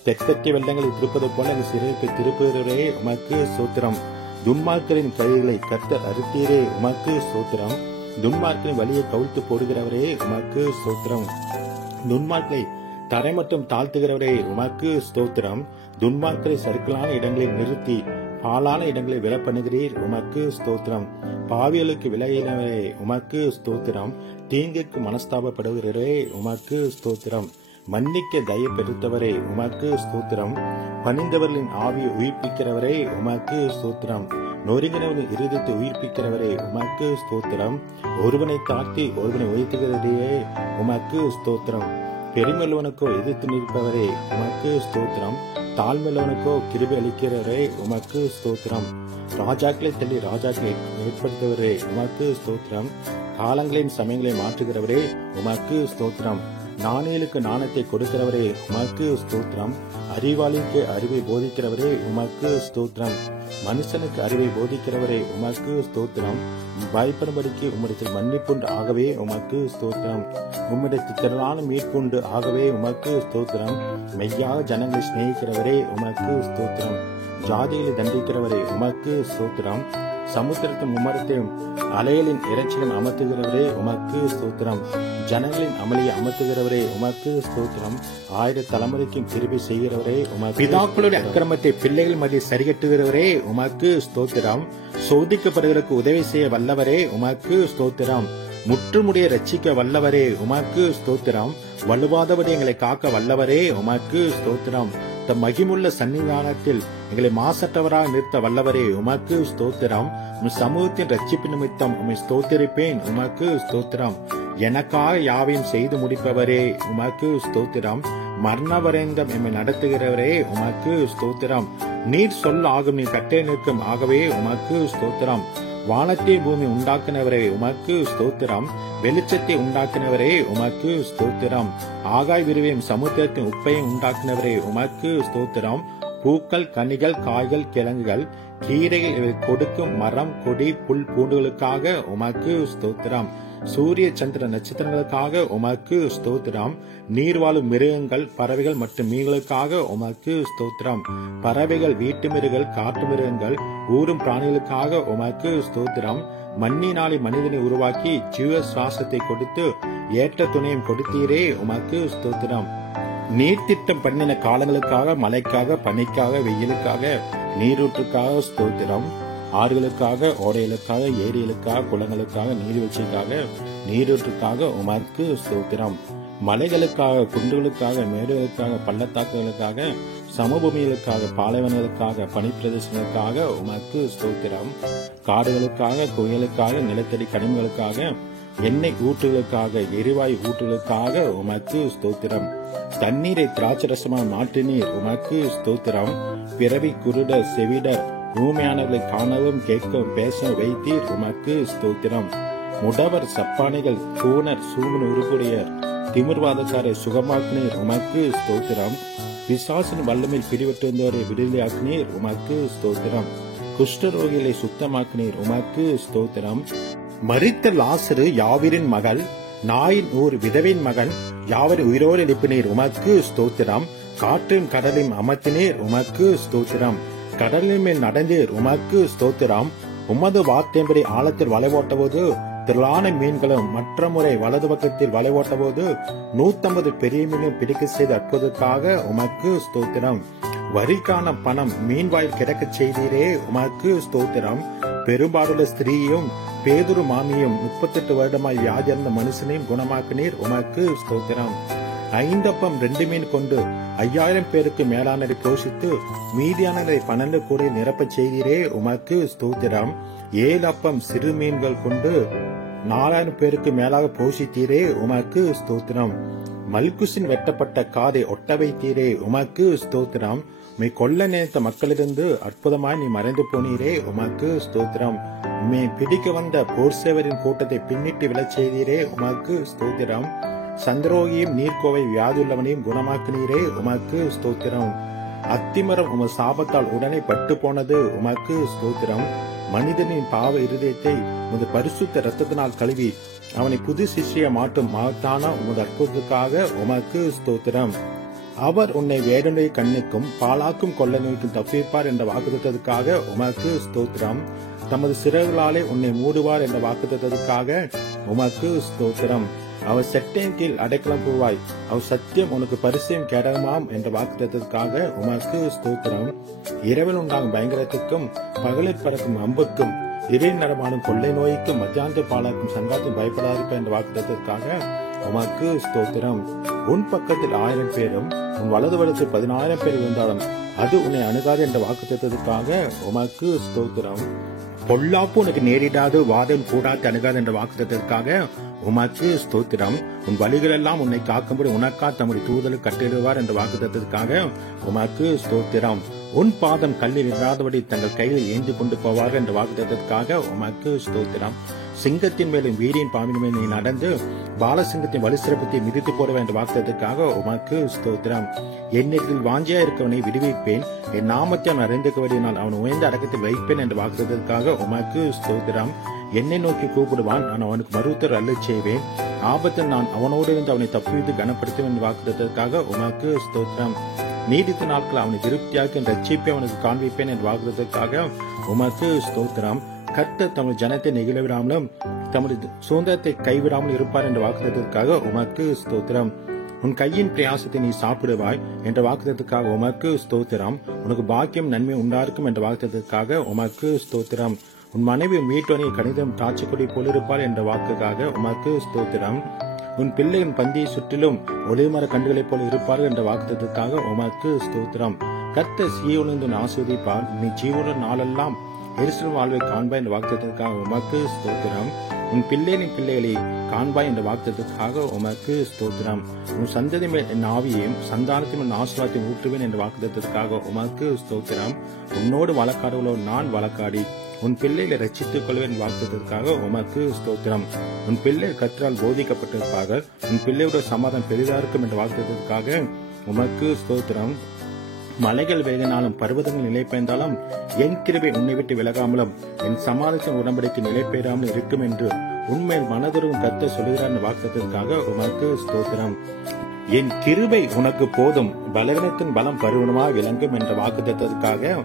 தெற்கத்திய வெள்ளங்களை திருப்பது போல நீ சிறைப்பை திருப்புகிறவரே உமக்கு ஸ்தோத்திரம். துன்மார்க்கரின் கைகளை கர்த்தர் அறுத்தீரே உமக்கு ஸ்தோத்திரம். துன்மார்க்கரின் வழியை கவிழ்த்து போடுகிறவரே உமக்கு ஸ்தோத்திரம். துன்மார்க்கரை தரை மட்டும் தாழ்த்துகிறவரே உமக்கு ஸ்தோத்திரம். துன்மார்க்கரை சறுக்கலான இடங்களில் நிறுத்தி பாலான இடங்களை விலை பண்ணுகிறீர் உமக்கு ஸ்தோத்திரம். பாவியலுக்கு விலையினவரே உமக்கு ஸ்தோத்திரம். தீங்குக்கு மனஸ்தாபப்படுகிறவரே உமக்கு ஸ்தோத்திரம். மன்னிக்க தயை பெருத்தவரே உமக்கு ஸ்தோத்திரம். பணிந்தவர்களின் ஆவியை உயிர்ப்பிக்கிறவரே உமக்கு ஸ்தோத்திரம். நொறுங்கினவரின் இருதயத்தை உயிர்ப்பிக்கிறவரே உமக்கு ஸ்தோத்திரம். ஒருவனை தாழ்த்தி ஒருவனை உயர்த்துகிறதே உமக்கு ஸ்தோத்திரம். பெருமையுள்ளவனுக்கோ எதிர்த்து நிற்பவரே உமக்கு ஸ்தோத்திரம். தாழ்மையுள்ளவனுக்கோ கிருபை அளிக்கிறவரே உமக்கு ஸ்தோத்திரம். ராஜாக்களை தள்ளி ராஜாக்களை ஏற்படுத்துவரே உமக்கு ஸ்தோத்திரம். காலங்களின் சமயங்களை மாற்றுகிறவரே உமக்கு ஸ்தோத்திரம். நாணயலுக்கு நாணத்தை கொடுக்கிறவரே உமக்கு ஸ்தோத்திரம். அறிவாளிக்கு அறிவை போதிக்கிறவரே உமக்கு ஸ்தோத்திரம். மனுஷனுக்கு அறிவை போதிக்கிறவரே உமக்கு ஸ்தோத்திரம். பயப்படும்படிக்கு உம்மிடத்தில் மன்னிப்புண்டு ஆகவே உமக்கு ஸ்தோத்திரம். உம்மிடத்தில் திரளான மீட்புண்டு ஆகவே உமக்கு ஸ்தோத்திரம். மெய்யாக ஜனங்களை சிநேகிக்கிறவரே உமக்கு ஸ்தோத்திரம். ஜாதிகளை தண்டிக்கிறவரே உமக்கு ஸ்தோத்திரம். சமுத்திரத்தின் மும்மரத்தையும் அலைகளின் இறைச்சியும் அமர்த்துகிறவரே உமக்கு ஸ்தோத்திரம். ஜனங்களின் அமளியை அமர்த்துகிறவரே உமக்கு ஸ்தோத்திரம். 1000 தலைமுறைக்கும் கிருபை செய்கிறவரே உமக்கு. பிதாக்களுடைய அக்கிரமத்தை பிள்ளைகள் மத்திய சரிகட்டுகிறவரே உமக்கு ஸ்தோத்திரம். சோதிக்கப்படுவதற்கு உதவி செய்ய வல்லவரே உமக்கு ஸ்தோத்திரம். முற்றுமுடிய ரட்சிக்க வல்லவரே உமக்கு ஸ்தோத்திரம். வலுவாதவரை எங்களை காக்க வல்லவரே உமக்கு ஸ்தோத்திரம். தம் மகிமுள்ள சன்னிதானத்தில் எங்களை மாசற்றவராக நிறுத்த வல்லவரே உமக்கு ஸ்தோத்திரம். உன் சமூகத்தின் ரட்சிப்பு நிமித்தம் உம்மை ஸ்தோத்திரிப்பேன் உமக்கு ஸ்தோத்திரம். எனக்காக யாவையும் செய்து முடிப்பவரே உமக்கு ஸ்தோத்திரம். மரணவரேந்தம் எம்மை நடத்துகிறவரே உமக்கு ஸ்தோத்திரம். நீர் சொல் ஆகும் நீர் கட்டை நிற்கும் ஆகவே உமக்கு ஸ்தோத்திரம். வானத்தை பூமி உண்டாக்கினவரே உமக்கு ஸ்தோத்திரம். வெளிச்சத்தை உண்டாக்கினவரே உமக்கு ஸ்தோத்திரம். ஆகாய் விரிவையும் சமுத்திரத்தின் உப்பையும் உண்டாக்கினவரே உமக்கு ஸ்தோத்திரம். பூக்கள், கனிகள், காய்கள், கிழங்குகள், கீரைகள் இவை கொடுக்கும் மரம், கொடி, புல் பூண்டுகளுக்காக உமக்கு ஸ்தோத்திரம். சூரிய சந்திர நட்சத்திரங்களுக்காக உமக்கு ஸ்தோத்திரம். நீர் வாழும் மிருகங்கள், பறவைகள் மற்றும் மீன்களுக்காக உமக்கு ஸ்தோத்திரம். பறவைகள், வீட்டு மிருகங்கள், காட்டு மிருகங்கள், ஊரும் பிராணிகளுக்காக உமக்கு ஸ்தோத்திரம். மண்ணினாலே மனிதனை உருவாக்கி ஜீவ சுவாசத்தை கொடுத்து ஏற்ற துணையும் கொடுத்தீரே உமக்கு ஸ்தோத்திரம். நீர்த்திட்டம் பண்ணின காலங்களுக்காக, மழைக்காக, பனிக்காக, வெயிலுக்காக, நீரூற்றுக்காக ஸ்தோத்திரம். ஆறுகளுக்காக, ஓடைகளுக்காக, ஏரிகளுக்காக, குளங்களுக்காக, நீர்வீழ்ச்சிக்காக, நீரூற்றுக்காக உமக்கு ஸ்தோத்திரம். மலைகளுக்காக, குன்றுகளுக்காக, மேடுகளுக்காக, பள்ளத்தாக்குகளுக்காக, சமபூமிகளுக்காக, பாலைவனங்களுக்காக, பனிப்பிரதேசங்களுக்காக உமக்கு ஸ்தோத்திரம். காடுகளுக்காக, குகைகளுக்காக, நிலத்தடி கனிமங்களுக்காக, எண்ணெய் ஊற்றுகளுக்காக, எரிவாயு ஊற்றுகளுக்காக உமக்கு ஸ்தோத்திரம். தண்ணீரை திராட்சரசமாக மாற்றினீர் உமக்கு ஸ்தோத்திரம். பிறவி, குருடர், செவிடர், ஊமையானவர்களை காணவும் கேட்கவும் பேசவும் வைத்தீர் உமக்கு ஸ்தோத்திரம். முடவர், சப்பானிகள், கூனர், சூமன் உருப்புடையர், திமிர்வாதக்காரை சுகமாக்கினீர் உமக்கு ஸ்தோத்திரம். பிசாசின் வல்லமையில் பிடிபட்டு வந்தவரை விடுதலையாக்கினீர் உமக்கு ஸ்தோத்திரம். குஷ்டரோகிகளை சுத்தமாக்கினீர் உமக்கு ஸ்தோத்திரம். மரித்த லாசரு யாவீரின் மகள், நாயின் ஊர் விதவின் மகன், யாவரை உயிரோடு எழுப்பினீர் உமக்கு ஸ்தோத்திரம். காற்றையும் கடலையும் அமர்த்தினீர் உமக்கு ஸ்தோத்திரம். கடலின் மேல் நடந்தீர் உமக்கு ஸ்தோத்திரம். உமது வார்த்தையின்படி ஆழத்தில் வலை ஓட்டபோது திரளான மீன்களும், மற்ற முறை வலது பக்கத்தில் வலை ஓட்டபோது 150 பெரிய மீனும் பிடிக்க செய்த அற்புதத்துக்காக உமக்கு ஸ்தோத்திரம். வரிக்கான பணம் மீன்வாயில் கிடக்கச் செய்தீரே உமக்கு ஸ்தோத்திரம். பெரும்பாலுள்ள ஸ்திரீயும் பேதுரு மாமியும் 38 வருடமாய் வியாதியிருந்த மனுஷனையும் குணமாக்கினீர் உமக்கு ஸ்தோத்திரம். 5 அப்பம் 2 மீன் கொண்டு 5000 பேருக்கு மேலானரை போஷித்து மீதியானரை 12 கூடை நிரப்பச் செய்தீரே உமக்கு ஸ்தோத்திரம். 7 அப்பம் சிறு மீன்கள் கொண்டு 4000 பேருக்கு மேலாக போஷித்தீரே உமக்கு ஸ்தோத்திரம். மல்குசின் வெட்டப்பட்ட காதை ஒட்ட வைத்தீரே உமக்கு ஸ்தோத்திரம். மே கொல்ல நினைத்த மக்களிலிருந்து அற்புதமாய் நீ மறைந்து போனீரே உமக்கு ஸ்தோத்திரம். மே பிடிக்க வந்த போர்சேவரின் கூட்டத்தை பின்னிட்டு விழச் செய்தீரே உமக்கு ஸ்தோத்திரம். சந்திரோகியும் நீர்க்கோவை வியாதியுள்ளவனையும் குணமாக்கினீரே உமக்கு ஸ்தோத்திரம். அத்திமரம் உமது சாபத்தால் உடனே பட்டு போனது உமக்கு ஸ்தோத்திரம். மனிதனின் பாவ இருதயத்தை உமது பரிசுத்த இரத்தத்தினால் கழுவி அவனை புது சிஷ்ய மாற்றும் மகத்தான உமது அற்புதத்துக்காக உமக்கு ஸ்தோத்திரம். அவர் உன்னை வேடனுடைய கண்ணுக்கும் பாலாக்கும் கொள்ள நோய்க்கும் தப்பிப்பார் என்ற வாக்குத்தத்துக்காக உமக்கு ஸ்தோத்திரம். தமது சிறகுகளாலே உன்னை மூடுவார் என்ற வாக்குத்தத்துக்காக உமக்கு ஸ்தோத்திரம். அவர் செட்டையின் கீழ் அடைக்கலம் போவாய், அவர் சத்தியம் உனக்கு பரிசையும் கேடகமாம் என்ற வாக்குத்தத்துக்காக உமக்கு ஸ்தோத்திரம். இரவில் உண்டாகும் பயங்கரத்துக்கும் பகலில் பறக்கும் அம்புக்கும் இறையில் நடமாடும் கொள்ளை நோய்க்கும் மத்தியானத்தை பாலாக்கும் சங்காத்தும் பயப்படாதிருப்ப என்ற வாக்குத்தத்துக்காக உமக்கு ஸ்தோத்திரம். உன் பக்கத்தில் 1000 பேரும் உன் வலது வலத்தில் 10000 பேர் இருந்தாலும் அது உன்னை அணுகாது என்ற வாக்குத்தத்துக்காக உமக்கு ஸ்தோத்திரம். பொல்லாப்பு உனக்கு நேரிடாது, வாதம் கூடாது அணுகாது என்ற வாக்குத்தத்துக்காக உமக்கு ஸ்தோத்திரம். உன் வழிகளெல்லாம் உன்னை காக்கும்படி உனக்கா தம்முடைய தூதலுக்கு கட்டிடுவார் என்ற வாக்குத்தத்துக்காக உமக்கு ஸ்தோத்திரம். உன் பாதம் கல்லில் இராதபடி தங்கள் கையில் ஏந்தி கொண்டு போவார்கள் என்ற வாக்குத்தத்துக்காக உமக்கு ஸ்தோத்திரம். சிங்கத்தின் மேலும் வீரியின் பாம்பின் மேல் நீ நடந்து பாலசிங்கத்தின் வலுசிறப்பத்தை மிதித்து போடுவ என்ற வாக்குத்தத்துக்காக உமக்கு ஸ்தோத்திரம். என்னிடத்தில் வாஞ்சியா இருக்கவனை விடுவிப்பேன், என் நாமத்தை அவன் அறிந்துக்குவதினால் அவன் உயர்ந்த அடக்கத்தில் வைப்பேன் என்ற வாக்குத்தத்துக்காக உமக்கு ஸ்தோத்திரம். என்னை நோக்கி கூப்பிடுவான், நான் அவனுக்கு மறுத்தர் அள்ளச் செய்வேன். ஆபத்தில் நான் அவனோடு இருந்து அவனை தப்புவித்து கனப்படுத்துவேன் என்ற வாக்குத்தத்துக்காக உமக்கு ஸ்தோத்திரம். நீடித்த நாட்கள் அவனை திருப்தியாக்கி என் ரட்சிப்பை அவனுக்கு காண்பிப்பேன் என்று வாக்குறுதிக்காக உமக்கு ஸ்தோத்திரம். கர்த்தர் தமது ஜனத்தை நெகிழவிடாமலும் தமது சுதந்திரத்தை கைவிடாமல் இருப்பார் என்ற வாக்குறுதிக்காக உமக்கு ஸ்தோத்திரம். உன் கையின் பிரயாசத்தை நீ சாப்பிடுவாய் என்ற வாக்குறுதிக்காக உமக்கு ஸ்தோத்திரம். உனக்கு பாக்கியம் நன்மை உண்டாயிருக்கும் என்ற வாக்குறுதிக்காக உமக்கு ஸ்தோத்திரம். உன் மனைவி உன் வீட்டோனி கணிதம் தாட்சிக்கொடி போலிருப்பாள் என்ற வாக்குக்காக உமக்கு ஸ்தோத்திரம். உன் பிள்ளையின் பந்தியை சுற்றிலும் ஒளிமர கண்டுகளைப் போல இருப்பார்கள் என்ற வாக்குறுதிக்காக உமக்கு ஸ்தோத்திரம். கர்த்தர் சீயோனிலிருந்து உன்னை ஆசீர்வதிப்பார். நீ ஜீவனுள்ள நாளெல்லாம் எருசலேம் வாழ்வை காண்பாய் என்ற வாக்குறுதிக்காக உமக்கு ஸ்தோத்திரம். உன் பிள்ளைகளின் பிள்ளைகளை காண்பாய் என்ற வாக்குறுதிக்காக உமக்கு ஸ்தோத்திரம். உன் சந்ததி மேல் என் ஆவியையும் சந்தானத்தின் என் ஆசீர்வாதத்தையும் ஊற்றுவேன் என்ற வாக்குறுதிக்காக உமக்கு ஸ்தோத்திரம். உன்னோடு வழக்காடுகளோ நான் வழக்காடி உன் பிள்ளைகளை ரட்சித்துக் கொள்வேன் வாக்குறுதிக்காக உமக்கு ஸ்தோத்திரம். உன் பிள்ளை கர்த்தரால் போதிக்கப்பட்டிருப்பார்கள். உன் பிள்ளையோட சமாதானம் பெரிதா இருக்கும் என்ற வாக்குறுதிக்காக உமக்கு ஸ்தோத்திரம். மலைகள் வேகினாலும் பர்வதங்கள் நிலை பெயர்ந்தாலும் என் கிருபை உன்னை விட்டு விலகாமலும் என் சமாதான உடன்படிக்கை நிலை பெயராமலும் இருக்கும் என்று உண்மையில் மனதுருவும் கர்த்தர் சொல்கிறார் வாக்குறுதிக்காக உமக்கு ஸ்தோத்திரம். என் கிருபை உனக்கு போதும், பலவீனத்தின் பலம் பருவனமாக விளங்கும் என்ற வாக்குறுதிக்காக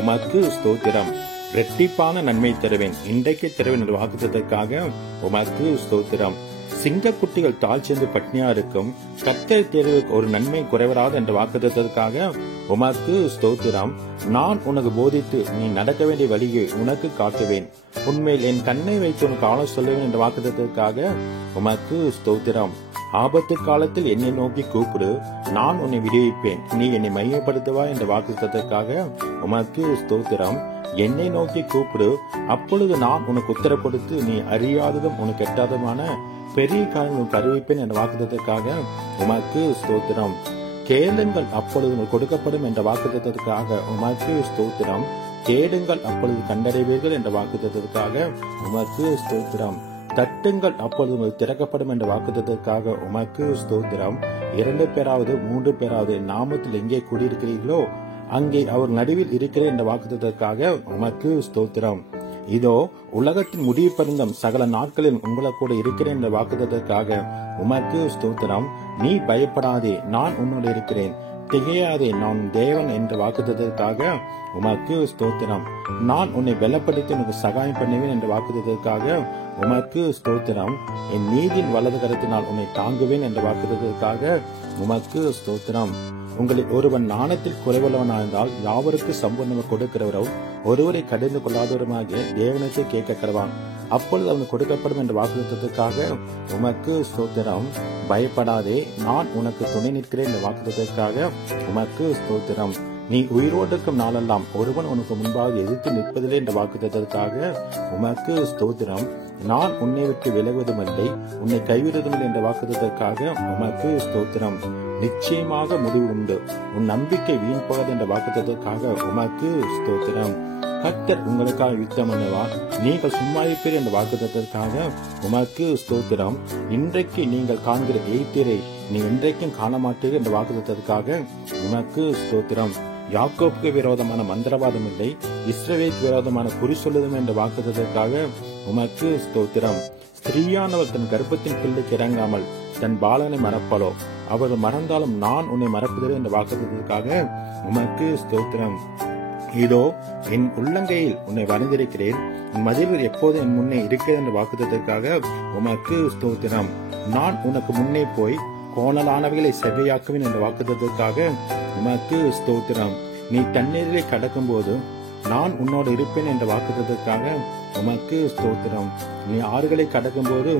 உமக்கு ஸ்தோத்திரம். இரட்டிப்பான நன்மை தருவேன், இன்றைக்கு தருவேன் என்ற வாக்குறுதிக்காக உமக்கு ஸ்தோத்திரம். சிங்கக்குட்டிகள் தாழ் சேர்ந்து பட்னியா இருக்கும், கர்த்தர் தேர்வுக்கு ஒரு நன்மை குறைவராது என்ற வாக்குறுதிக்காக உமக்கு ஸ்தோத்திரம். நான் உனக்கு போதித்து நீ நடக்க வேண்டிய வழியை உனக்கு காட்டுவேன், உண்மையில் என் கண்ணை வைத்து உனக்கு ஆலோசனை சொல்லுவேன் என்ற வாக்குறுதிக்காக உமக்கு ஸ்தோத்திரம். ஆபத்து காலத்தில் என்னை நோக்கி கூப்பிடு, நான் உன்னை விடுவிப்பேன், நீ என்னை மையப்படுத்துவா என்ற வாக்குறுதிக்காக உமக்கு ஸ்தோத்திரம். என்னை நோக்கி கூப்பிடு, அப்பொழுது நான் உனக்கு உத்தரவு கொடுத்து நீ அறியாததும் உனக்கு எட்டாததுமான பெரிய காரியம் உனக்கு அறிவிப்பேன் என்ற வாக்குறுதிக்காக உமக்கு ஸ்தோத்திரம். கேளுங்கள் அப்பொழுது உங்களுக்கு கொடுக்கப்படும் என்ற வாக்குறுதிக்காக உமக்கு ஸ்தோத்திரம். தேடுங்கள் அப்பொழுது கண்டடைவீர்கள் என்ற வாக்குறுதிக்காக உமக்கு ஸ்தோத்திரம். தட்டுங்கள் அப்பொழுது உங்களுக்கு திறக்கப்படும் என்ற வாக்குறுதிக்காக உமக்கு ஸ்தோத்திரம். 2 பேராவது 3 பேராவது நாமத்தில் எங்கே கூடியிருக்கிறீர்களோ அங்கே அவர் நடுவில் இருக்கிறேன் என்ற வாக்குறுதிக்காக உமக்கு ஸ்தோத்திரம். இதோ உலகத்தின் முடிவு பரிந்தம் சகல நாட்களில் உங்களை கூட இருக்கிறேன் என்ற வாக்குறுதிக்காக உமக்கு ஸ்தோத்திரம். நீ பயப்படாதே, நான் உன்னோடு இருக்கிறேன், திகையாதே, நான் தேவன் என்ற வாக்குறுதிக்காக உமக்கு ஸ்தோத்திரம். நான் உன்னை பலப்படுத்தி உனக்கு சகாயம் பண்ணுவேன் என்ற வாக்குறுதிக்காக உமக்கு ஸ்தோத்திரம். என் நீதியின் வலது கரத்தினால் உன்னை தாங்குவேன் என்ற வாக்குறுதிக்காக உமக்கு ஸ்தோத்திரம். உங்களில் ஒருவன் நாணத்தில் குறைவுள்ளவனாயிருந்தால் யாவருக்கு சம்பூர்ணமாக கொடுக்கிறவரோ ஒருவரை கடிந்து கொள்ளாதவருமாக தேவனத்தை கேட்க கடவான், அப்பொழுது அவனுக்கு கொடுக்கப்படும் என்ற வாக்குறுதிக்காக உமக்கு ஸ்தோத்திரம். பயப்படாதே, நான் உனக்கு துணை நிற்கிறேன் என்ற வாக்குறுதிக்காக உமக்கு ஸ்தோத்திரம். நீ உயிரோடு இருக்கும் நாளெல்லாம் ஒருவன் உனக்கு முன்பாக எதிர்த்து நிற்பதில்லை என்ற வாக்குறுதிக்காக உமக்கு ஸ்தோத்திரம். நான் உன்னை விட்டு விலகுவதுமில்லை, உன்னை கைவிடுவதுமில்லை என்ற வாக்குறுதிக்காக உமக்கு ஸ்தோத்திரம். நிச்சயமாக முடிவு உண்டு, உன் நம்பிக்கை வீண் போகாது என்ற வாக்குறுதிக்காக உமக்கு ஸ்தோத்திரம். கர்த்தர் உங்களுக்காக யுத்தம் பண்ணுவார், நீங்கள் சும்மா இருப்பீர் என்ற வாக்குறுதிக்காக உமக்கு ஸ்தோத்திரம். இன்றைக்கு நீங்கள் காண்கிற எய்திரை நீ இன்றைக்கும் காண மாட்டீர்கள் என்ற வாக்குறுதிக்காக உமக்கு ஸ்தோத்திரம். யாக்கோப்புக்கு விரோதமான மந்திரவாதம் இல்லை, இஸ்ரவேலுக்கு விரோதமான குறி சொல்லுதும் என்ற வாக்குறுதிக்காக உமக்கு ஸ்தோத்திரம். ஸ்திரீயானவர் தன் கர்ப்பத்தின் பிள்ளைக்கு இறங்காமல் தன் பாலனை மறப்பாளோ, அவர் மறந்தாலும் நான் உன்னை மறப்பதில்லை என்ற வாக்குறுதிக்காக உமக்கு ஸ்தோத்திரம். இதோ என் உள்ளங்கையில் உன்னை வரைந்திருக்கிறேன், உன் மதில்கள் எப்போதும் என் முன்னே இருக்கிறது என்ற வாக்குறுதிக்காக உமக்கு ஸ்தோத்திரம். நான் உனக்கு முன்னே போய் கோணலானவைகளை செவ்வையாக்குவேன் என்ற வாக்குறுதிக்காக உமக்கு ஸ்தோத்திரம். நீ தண்ணீரை கடக்கும் போது நான் உன்னோடு இருப்பேன் என்ற வாக்குறுதிக்காக உமக்கு ஸ்தோத்திரம். நீ ஆறுகளை கடக்கும் போது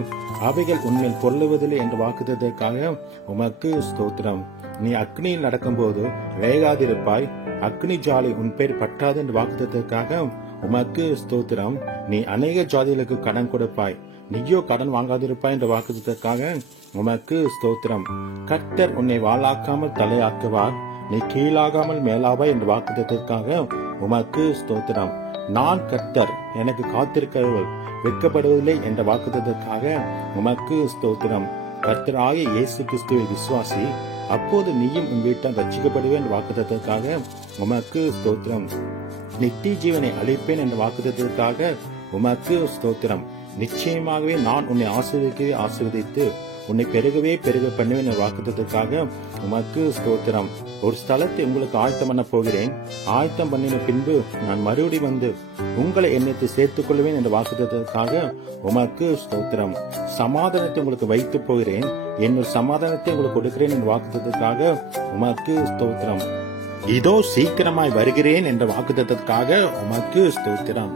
அவைகள் உன்மேல் பொருளுவதில்லை என்ற வாக்குறுதிக்காக உமக்கு ஸ்தோத்திரம். நீ அக்னியில் நடக்கும் போது வேகாதிருப்பாய், அக்னி ஜாலை உன் பேர் பற்றாது என்ற வாக்குறுதிக்காக உமக்கு ஸ்தோத்திரம். நீ அநேக ஜாதிகளுக்கு கடன் கொடுப்பாய், நீயோ கடன் வாங்காதிருப்பாய் என்ற வாக்குறுதிக்காக உமக்கு ஸ்தோத்திரம். கர்த்தர் உன்னை வாளாக்காமல் தலையாக்குவார், நீ கீழாகாமல் மேலாவாய் என்ற வாக்குறுதிக்காக உமக்கு ஸ்தோத்திரம். நான் கர்த்தர், எனக்கு காத்திருக்கிறவர்கள் வெட்கப்படுவதில்லை என்ற வாக்குறுதிக்காக உமக்கு ஸ்தோத்திரம். கர்த்தராகிய இயேசு கிறிஸ்துவை விசுவாசி, அப்போது நீயும் உன் வீட்டால் ரட்சிக்கப்படுவேன் என்ற வாக்குறுதிக்காக உமக்கு ஸ்தோத்திரம். நித்திய ஜீவனை அளிப்பேன் என்ற வாக்குறுதிக்காக உமக்கு ஸ்தோத்திரம். நிச்சயமாகவே நான் உன்னை ஆசீர்வதித்து உன்னை பெருகவே பெருக பண்ணுவேன் என்ற வாக்குத்தத்தத்துக்காக உமக்கு ஸ்தோத்திரம். ஒரு ஸ்தலத்தை உங்களுக்கு ஆயத்தம் பண்ண போகிறேன். ஆயத்தம் பண்ணின பின்பு நான் மறுபடி வந்து உங்களை என்னத்தை சேர்த்துக் கொள்வேன் என்ற வாக்குத்தத்தத்துக்காக உமக்கு ஸ்தோத்திரம். சமாதானத்தை உங்களுக்கு வைத்து போகிறேன். என்னொரு சமாதானத்தை உங்களுக்கு கொடுக்கிறேன் என்ற வாக்குத்தத்தத்துக்காக உமக்கு ஸ்தோத்திரம். இதோ சீக்கிரமாய் வருகிறேன் என்ற வாக்குத்தத்தத்துக்காக உமக்கு ஸ்தோத்திரம்.